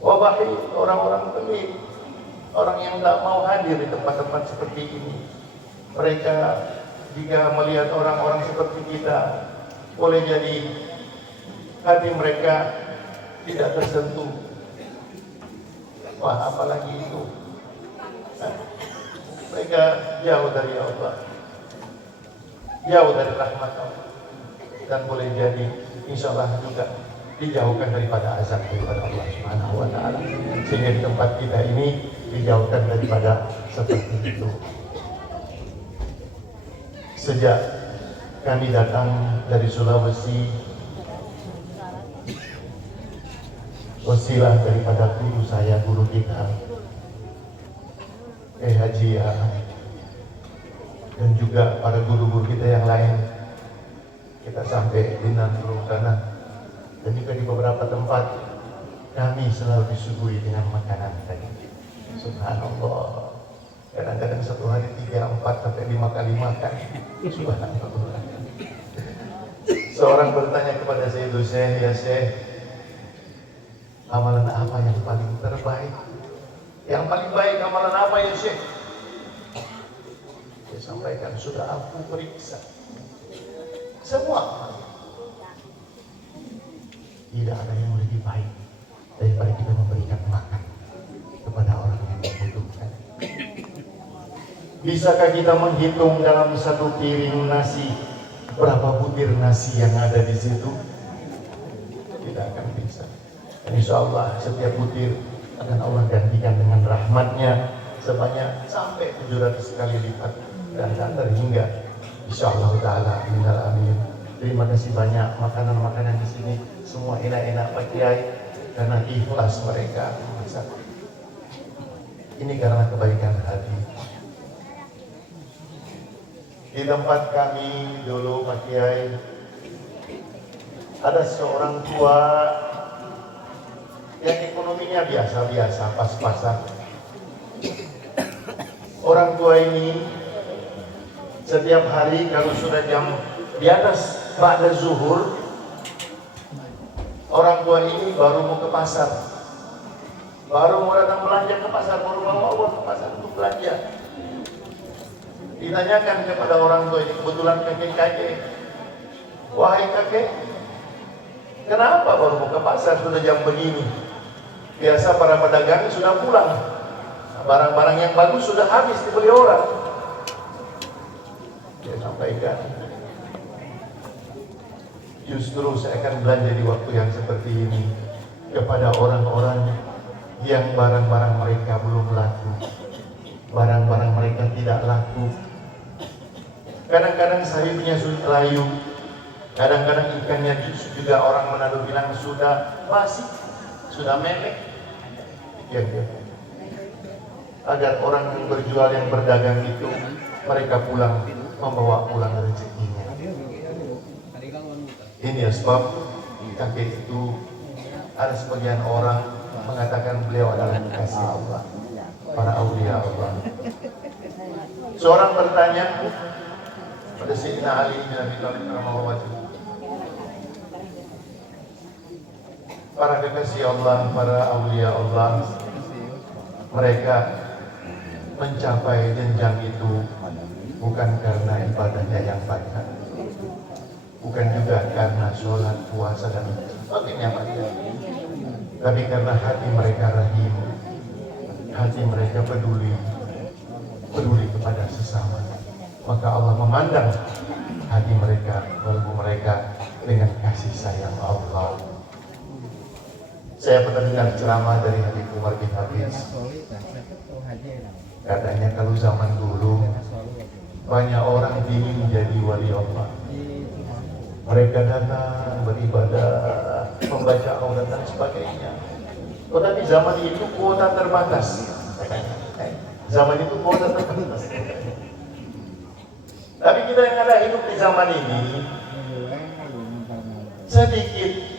Wabahi orang-orang pelit, orang yang tidak mau hadir di tempat-tempat seperti ini. Mereka jika melihat orang-orang seperti kita, boleh jadi hati mereka tidak tersentuh. Wah, apalagi itu. Mereka jauh dari Allah, jauh dari rahmat Allah, dan boleh jadi insyaallah juga dijauhkan daripada azab daripada Allah Subhanahu wa taala. Sehingga di tempat kita ini dijauhkan daripada seperti itu. Sejak kami datang dari Sulawesi, wasilah daripada guru saya, guru kita Haji ya, dan juga para guru-guru kita yang lain, kita sampai di Nandro sana, dan juga di beberapa tempat kami selalu disuguhi dengan makanan tadi. Subhanallah, kadang-kadang satu hari 3, 4 sampai 5 kali makan. Subhanallah. Seorang bertanya kepada saya, "Ya Syekh, amalan apa yang paling terbaik? Yang paling baik amalan apa ya Syekh?" Saya sampaikan, sudah aku periksa semua, tidak ada yang lebih baik daripada kita memberikan makan kepada orang yang membutuhkan. Bisakah kita menghitung dalam satu piring nasi berapa butir nasi yang ada di situ? Tidak akan bisa. Insya Allah setiap butir akan Allah gantikan dengan rahmatnya sebanyak sampai 700 kali lipat dan tak terhingga. Insya Allah Ta'ala. Amin. Terima kasih banyak, makanan-makanan di sini semua enak-enak Pak Kiai, karena ikhlas mereka masak. Ini karena kebaikan hati. Di tempat kami dulu Pak Kiai, ada seorang tua yang ekonominya biasa-biasa, pas-pasan. Orang tua ini setiap hari kalau sudah jam di atas ba'da zuhur, orang tua ini baru mau ke pasar, baru mau datang belanja ke pasar, baru bawa uang ke pasar untuk belanja. Ditanyakan kepada orang tua ini, kebetulan kakek-kakek, "Wahai kakek, kenapa baru mau ke pasar sudah jam begini? Biasa para pedagang sudah pulang, barang-barang yang bagus sudah habis dibeli orang." Dia sampaikan, "Justru saya akan belanja di waktu yang seperti ini kepada orang-orang yang barang-barang mereka belum laku, barang-barang mereka tidak laku. Kadang-kadang sayurnya sudah layu, kadang-kadang ikannya juga orang Manado bilang sudah basi, sudah melek. Ya. Agar orang yang berjual, yang berdagang itu, mereka pulang membawa pulang rezekinya. Ini ya sebab kakek itu, ada sebagian orang mengatakan beliau adalah kekasih Allah, para aulia Allah. Seorang bertanya pada Sayyidina Ali bin Abi Thalib radhiyallahu anhu, para kekasih Allah, para aulia Allah, mereka mencapai jenjang itu bukan karena ibadahnya yang banyak, bukan juga karena sholat, puasa dan sebagainya, tapi karena hati mereka rahim, hati mereka peduli kepada sesama. Maka Allah memandang hati mereka, kalbu mereka dengan kasih sayang Allah. Saya pernah dengar ceramah dari Habib Umar bin Hafiz. Katanya kalau zaman dulu banyak orang ingin jadi wali Allah. Mereka datang beribadah, membaca aurat dan sebagainya. Tetapi zaman itu kuota terbatas. Zaman itu kuota terbatas. Tapi kita yang ada hidup di zaman ini sedikit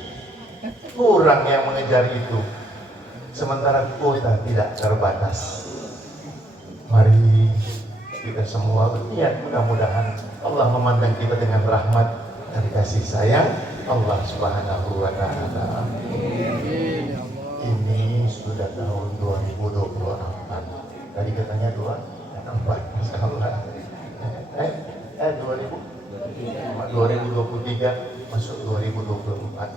kurang yang mengejar itu. Sementara kuota tidak terbatas. Mari kita semua berniat, mudah-mudahan Allah memandang kita dengan rahmat dan kasih sayang Allah Subhanahu wa Ta'ala. Ini sudah tahun 2024. Tadi katanya 24, Masya Allah. 2023 masuk 2024.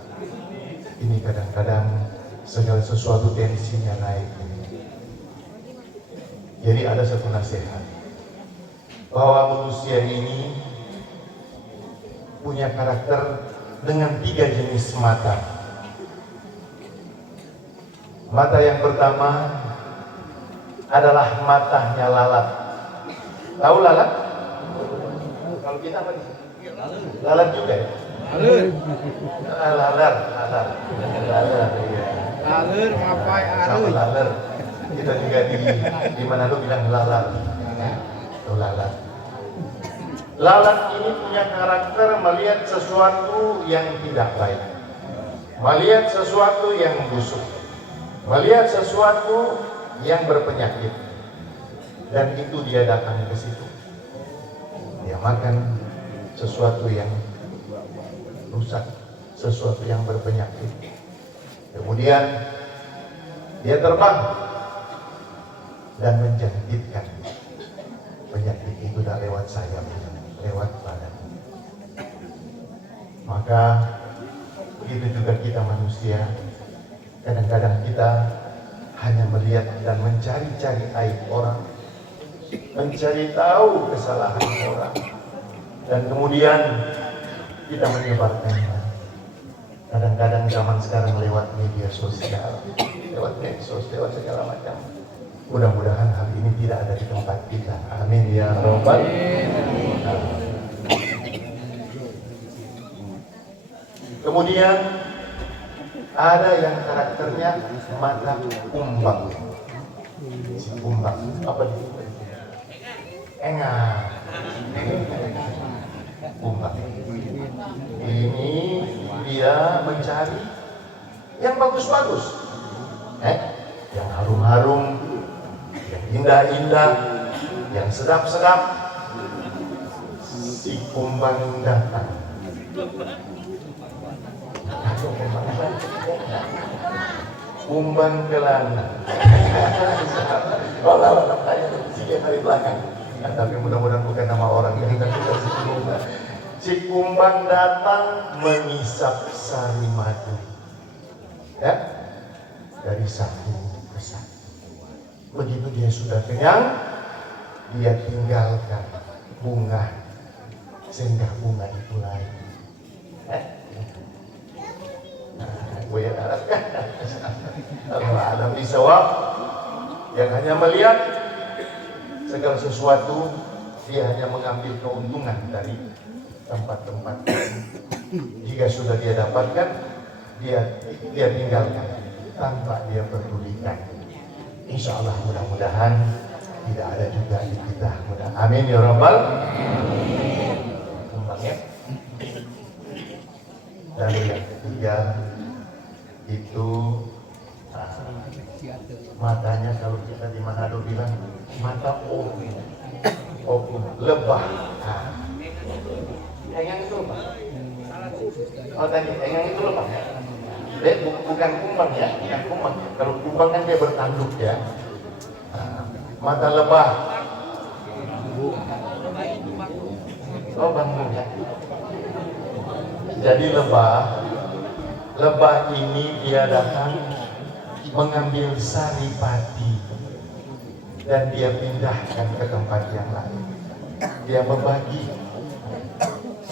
Ini kadang-kadang segala sesuatu tensinya naik. Jadi ada satu nasihat bahwa manusia ini punya karakter dengan 3 jenis mata. Mata yang pertama adalah matanya lalat. Tahu lalat? Kalau kita apa? Lalat juga ya? Lalar. Alur ngapai Sama laler. Kita juga di mana lu bilang lalat. Itu lalat. Lalat ini punya karakter melihat sesuatu yang tidak baik, melihat sesuatu yang busuk, melihat sesuatu yang berpenyakit, dan itu dia datang ke situ. Dia makan sesuatu yang rusak, sesuatu yang berpenyakit. Kemudian dia terbang dan menjangkitkan penyakit itu tak lewat sayap, lewat badan. Maka begitu juga kita manusia. Kadang-kadang kita hanya melihat dan mencari-cari aib orang, mencari tahu kesalahan orang, dan kemudian kita menyebarkannya. Kadang-kadang zaman sekarang lewat media sosial, lewat medsos, lewat segala macam. Mudah-mudahan hal ini tidak ada di tempat kita. Amin ya Rabbal alamin. Kemudian ada yang karakternya mata kumbang. Si kumbang apa itu? Enggak. Kumbang. Ini dia mencari yang bagus-bagus, yang harum-harum, yang indah-indah, yang sedap-sedap. Si kumbang datang. Kumbang kelana. Kalau namanya tiga hari belakang. Tapi mudah-mudahan bukan nama orang yang kita si kumbang. Si kumbang datang mengisap sari madu, ya, dari satu ke satu. Begitu dia sudah kenyang, dia tinggalkan bunga sehingga bunga itu lain. Gue ya harapkan Allah Adam bisawab yang hanya melihat segala sesuatu, dia hanya mengambil keuntungan dari tempat-tempat. Jika sudah dia dapatkan, dia tinggalkan tanpa dia pedulikan. Insya Allah mudah-mudahan tidak ada juga di kita. Amin ya Rabbal. Kembangnya. Dan yang ketiga itu matanya, kalau kita di Manado bilang mata opung, lebah. Engang itu lebah. Oh tadi engang itu lebah. Bukan kumbang ya, bukan kumbang. Kalau kumbang kan dia bertanduk ya. Mata lebah. Oh bambu ya. Jadi lebah ini dia datang mengambil saripati dan dia pindahkan ke tempat yang lain. Dia membagi.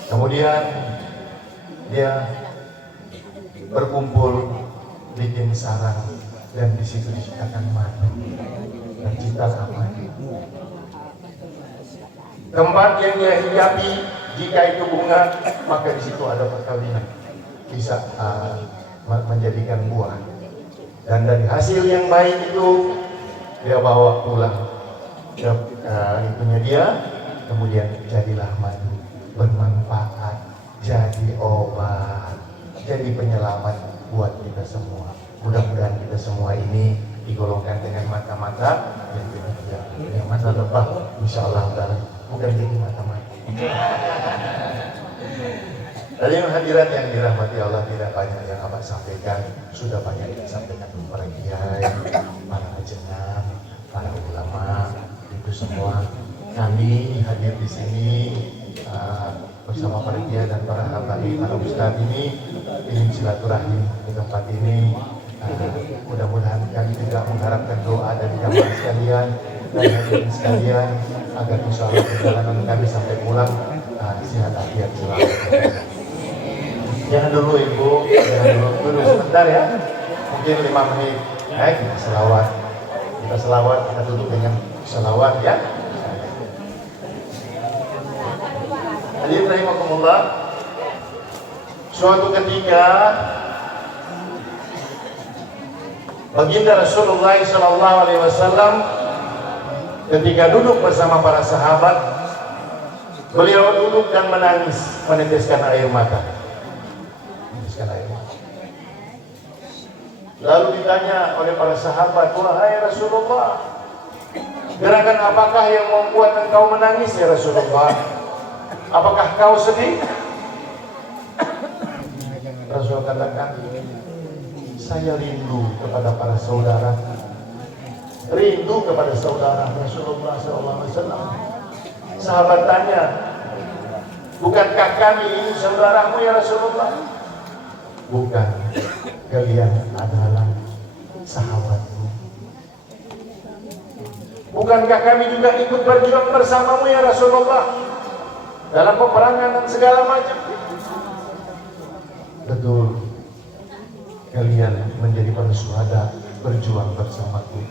Kemudian dia berkumpul bikin sarang dan di situ diciptakan madu dan ciptalah madu. Tempat yang dia hijabi jika itu bunga maka di situ ada perkawinan bisa menjadikan buah dan dari hasil yang baik itu dia bawa pulang itunya dia kemudian jadilah madu bermanfaat jadi obat jadi penyelamat buat kita semua. Mudah-mudahan kita semua ini digolongkan dengan mata-mata yang mata lebah, insya Allah bukan jadi mata-mata. Dari hadirat yang dirahmati Allah tidak banyak yang Abah sampaikan, sudah banyak disampaikan para kiai, para ajengan, para ulama, itu semua. Kami hadir di sini bersama para kiai dan para habaib, para ustadz ini ingin silaturahim di tempat ini. Mudah-mudahan kami juga mengharapkan doa dari jamaah sekalian dan hadirin sekalian agar insya Allah perjalanan kami sampai pulang sehat afiat selalu. Jangan dulu ibu, jangan dulu sebentar ya, mungkin 5 menit. Kita selawat, kita duduk dengan selawat ya. Hadirin rahimakumullah. Suatu ketika Baginda Rasulullah SAW ketika duduk bersama para sahabat, beliau duduk dan menangis, meneteskan air mata. Lalu ditanya oleh para sahabat, wahai Rasulullah, gerakan apakah yang membuat engkau menangis ya Rasulullah? Apakah kau sedih? Rasul katakan, saya rindu kepada para saudara, rindu kepada saudara Rasulullah SAW. Sahabat tanya, bukankah kami ini saudaramu ya Rasulullah? Bukan, kalian adalah sahabatku. Bukankah kami juga ikut berjuang bersamamu ya Rasulullah dalam peperangan dan segala macam? Betul, kalian menjadi para syuhada berjuang bersamaku.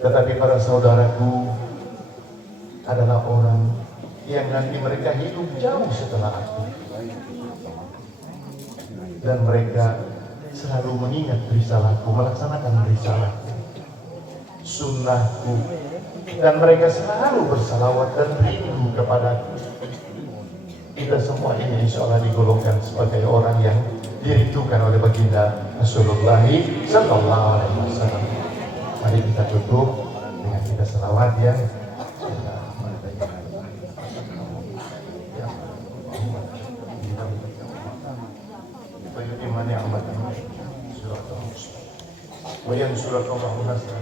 Tetapi para saudaraku adalah orang yang nanti mereka hidup jauh setelah aku, dan mereka selalu mengingat risalahku, melaksanakan risalahku, sunnahku, dan mereka selalu bersalawat dan rindu kepadaku. Kita semua ini insya Allah digolongkan sebagai orang yang dirindukan oleh baginda Rasulullah SAW. Mari kita tutup dengan kita selawat ya. Wayan surat Allah nasran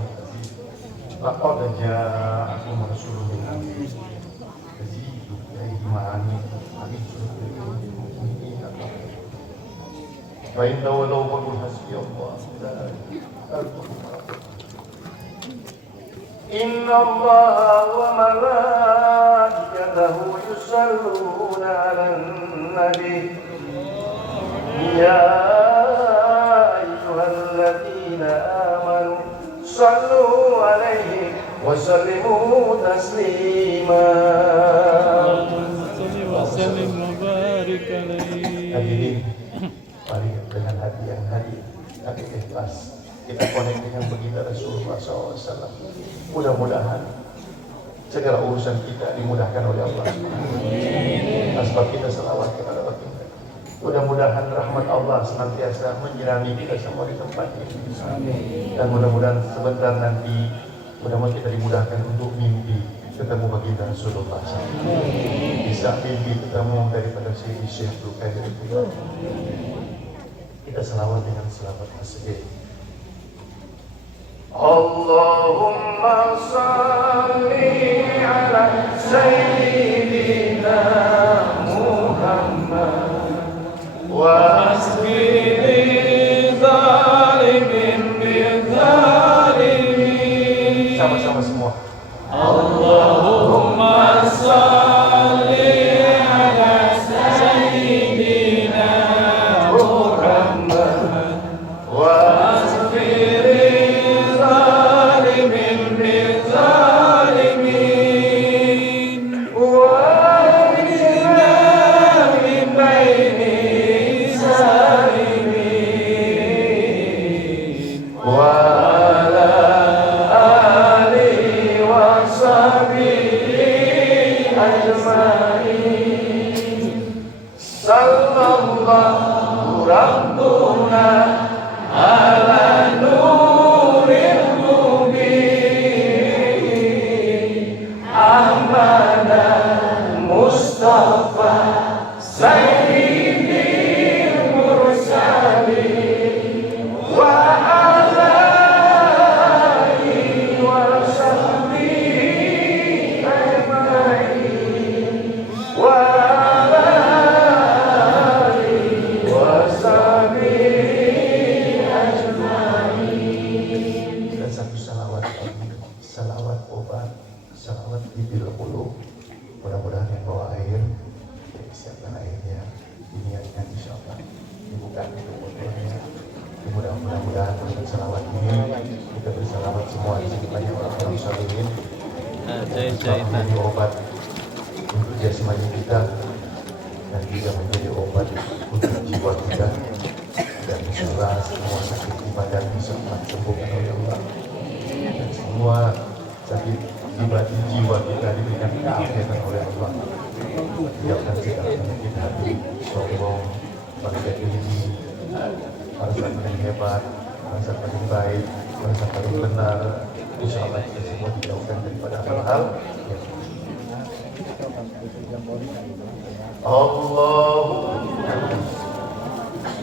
laqad ja'akum rasulun min anfusikum yazidu imaani amin wa inna walau qul hasbiyallah inna allaha wa malaikatahu yusalluna 'alan nabi ya ayyuhalladzina amanu sallu alaihi wa sallimu taslima. Hadirin, mari dengan hati yang hadir, hati ikhlas, kita connect dengan baginda Rasulullah SAW. Mudah-mudahan segala urusan kita dimudahkan oleh Allah. Sebab kita selawat kepada baginda. Mudah-mudahan rahmat Allah senantiasa menyirami kita semua di tempat ini. Dan mudah-mudahan sebentar nanti, mudah-mudahan kita dimudahkan untuk mimpi ketemu baginda Rasulullah SAW. Bisa mimpi ketemu daripada Syekh Abdul Qadir. Kita selawat dengan selawat tasbih. Allahumma salli ala sayyidina Muhammad wa sama-sama semua. Allahumma salli ala sayyidina Muhammad wa asfiri zalimin bizalimin wa ahdina min baini salimin wa sallallahu rabbuna ala nuril mubin Ahmada Mustafa Sayyidil Mursalin wa ala alihi wa sahbihi ajma'in wa salawat obat, salawat bibir qulub. Mudah-mudahan yang bawa air siapkan airnya, diniatkan insyaallah dibuka pintu botolnya. Mudah-mudahan dengan salawat ini kita bersalawat semua di sini banyak orang-orang salihin. Jadi obat untuk jasmani kita dan juga menjadi obat untuk jiwa kita, dan insyaallah semua sakit di badan bisa sembuhkan oleh Allah. Dan semua sakit di jiwa kita diberikan keafiatan oleh Allah. Jauhkan segala penyakit hati, sombong, merasa tinggi, merasa paling hebat, merasa paling baik, merasa paling benar. Insyaallah kita semua dijauhkan daripada hal-hal yang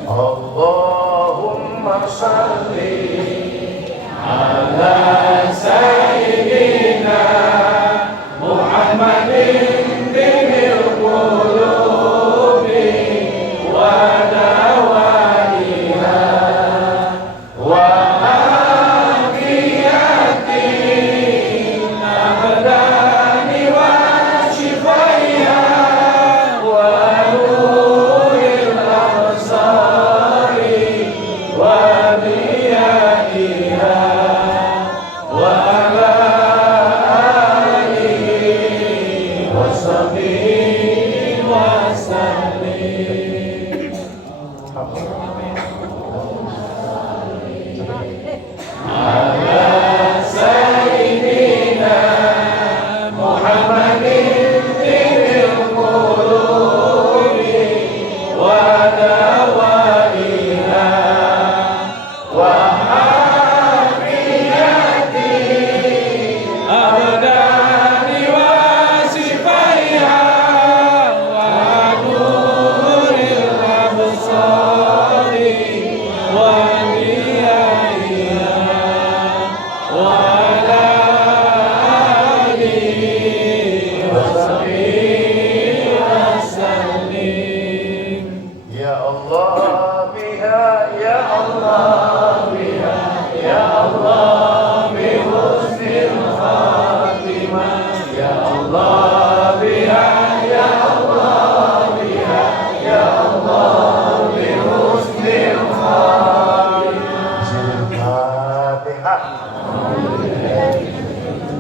Allahumma salli ala sayyidina Muhammadin bil qulubi wa dawaiha wa afiyati abdani wa shifaiha wa nuril absari wa diyaiha wa ala alihi wa sahbihi wa sallim. Ala sayyidina Muhammadin bil qulubi wa dawaiha wa abdani wa sifaiha wa nuril absari wa diyaiha wa ala alihi wa sahbihi wa sallim. Ya Allah biha, ya Allah biha, ya Allah bi husnil khatimah, ya Allah biha, ya Allah biha, ya Allah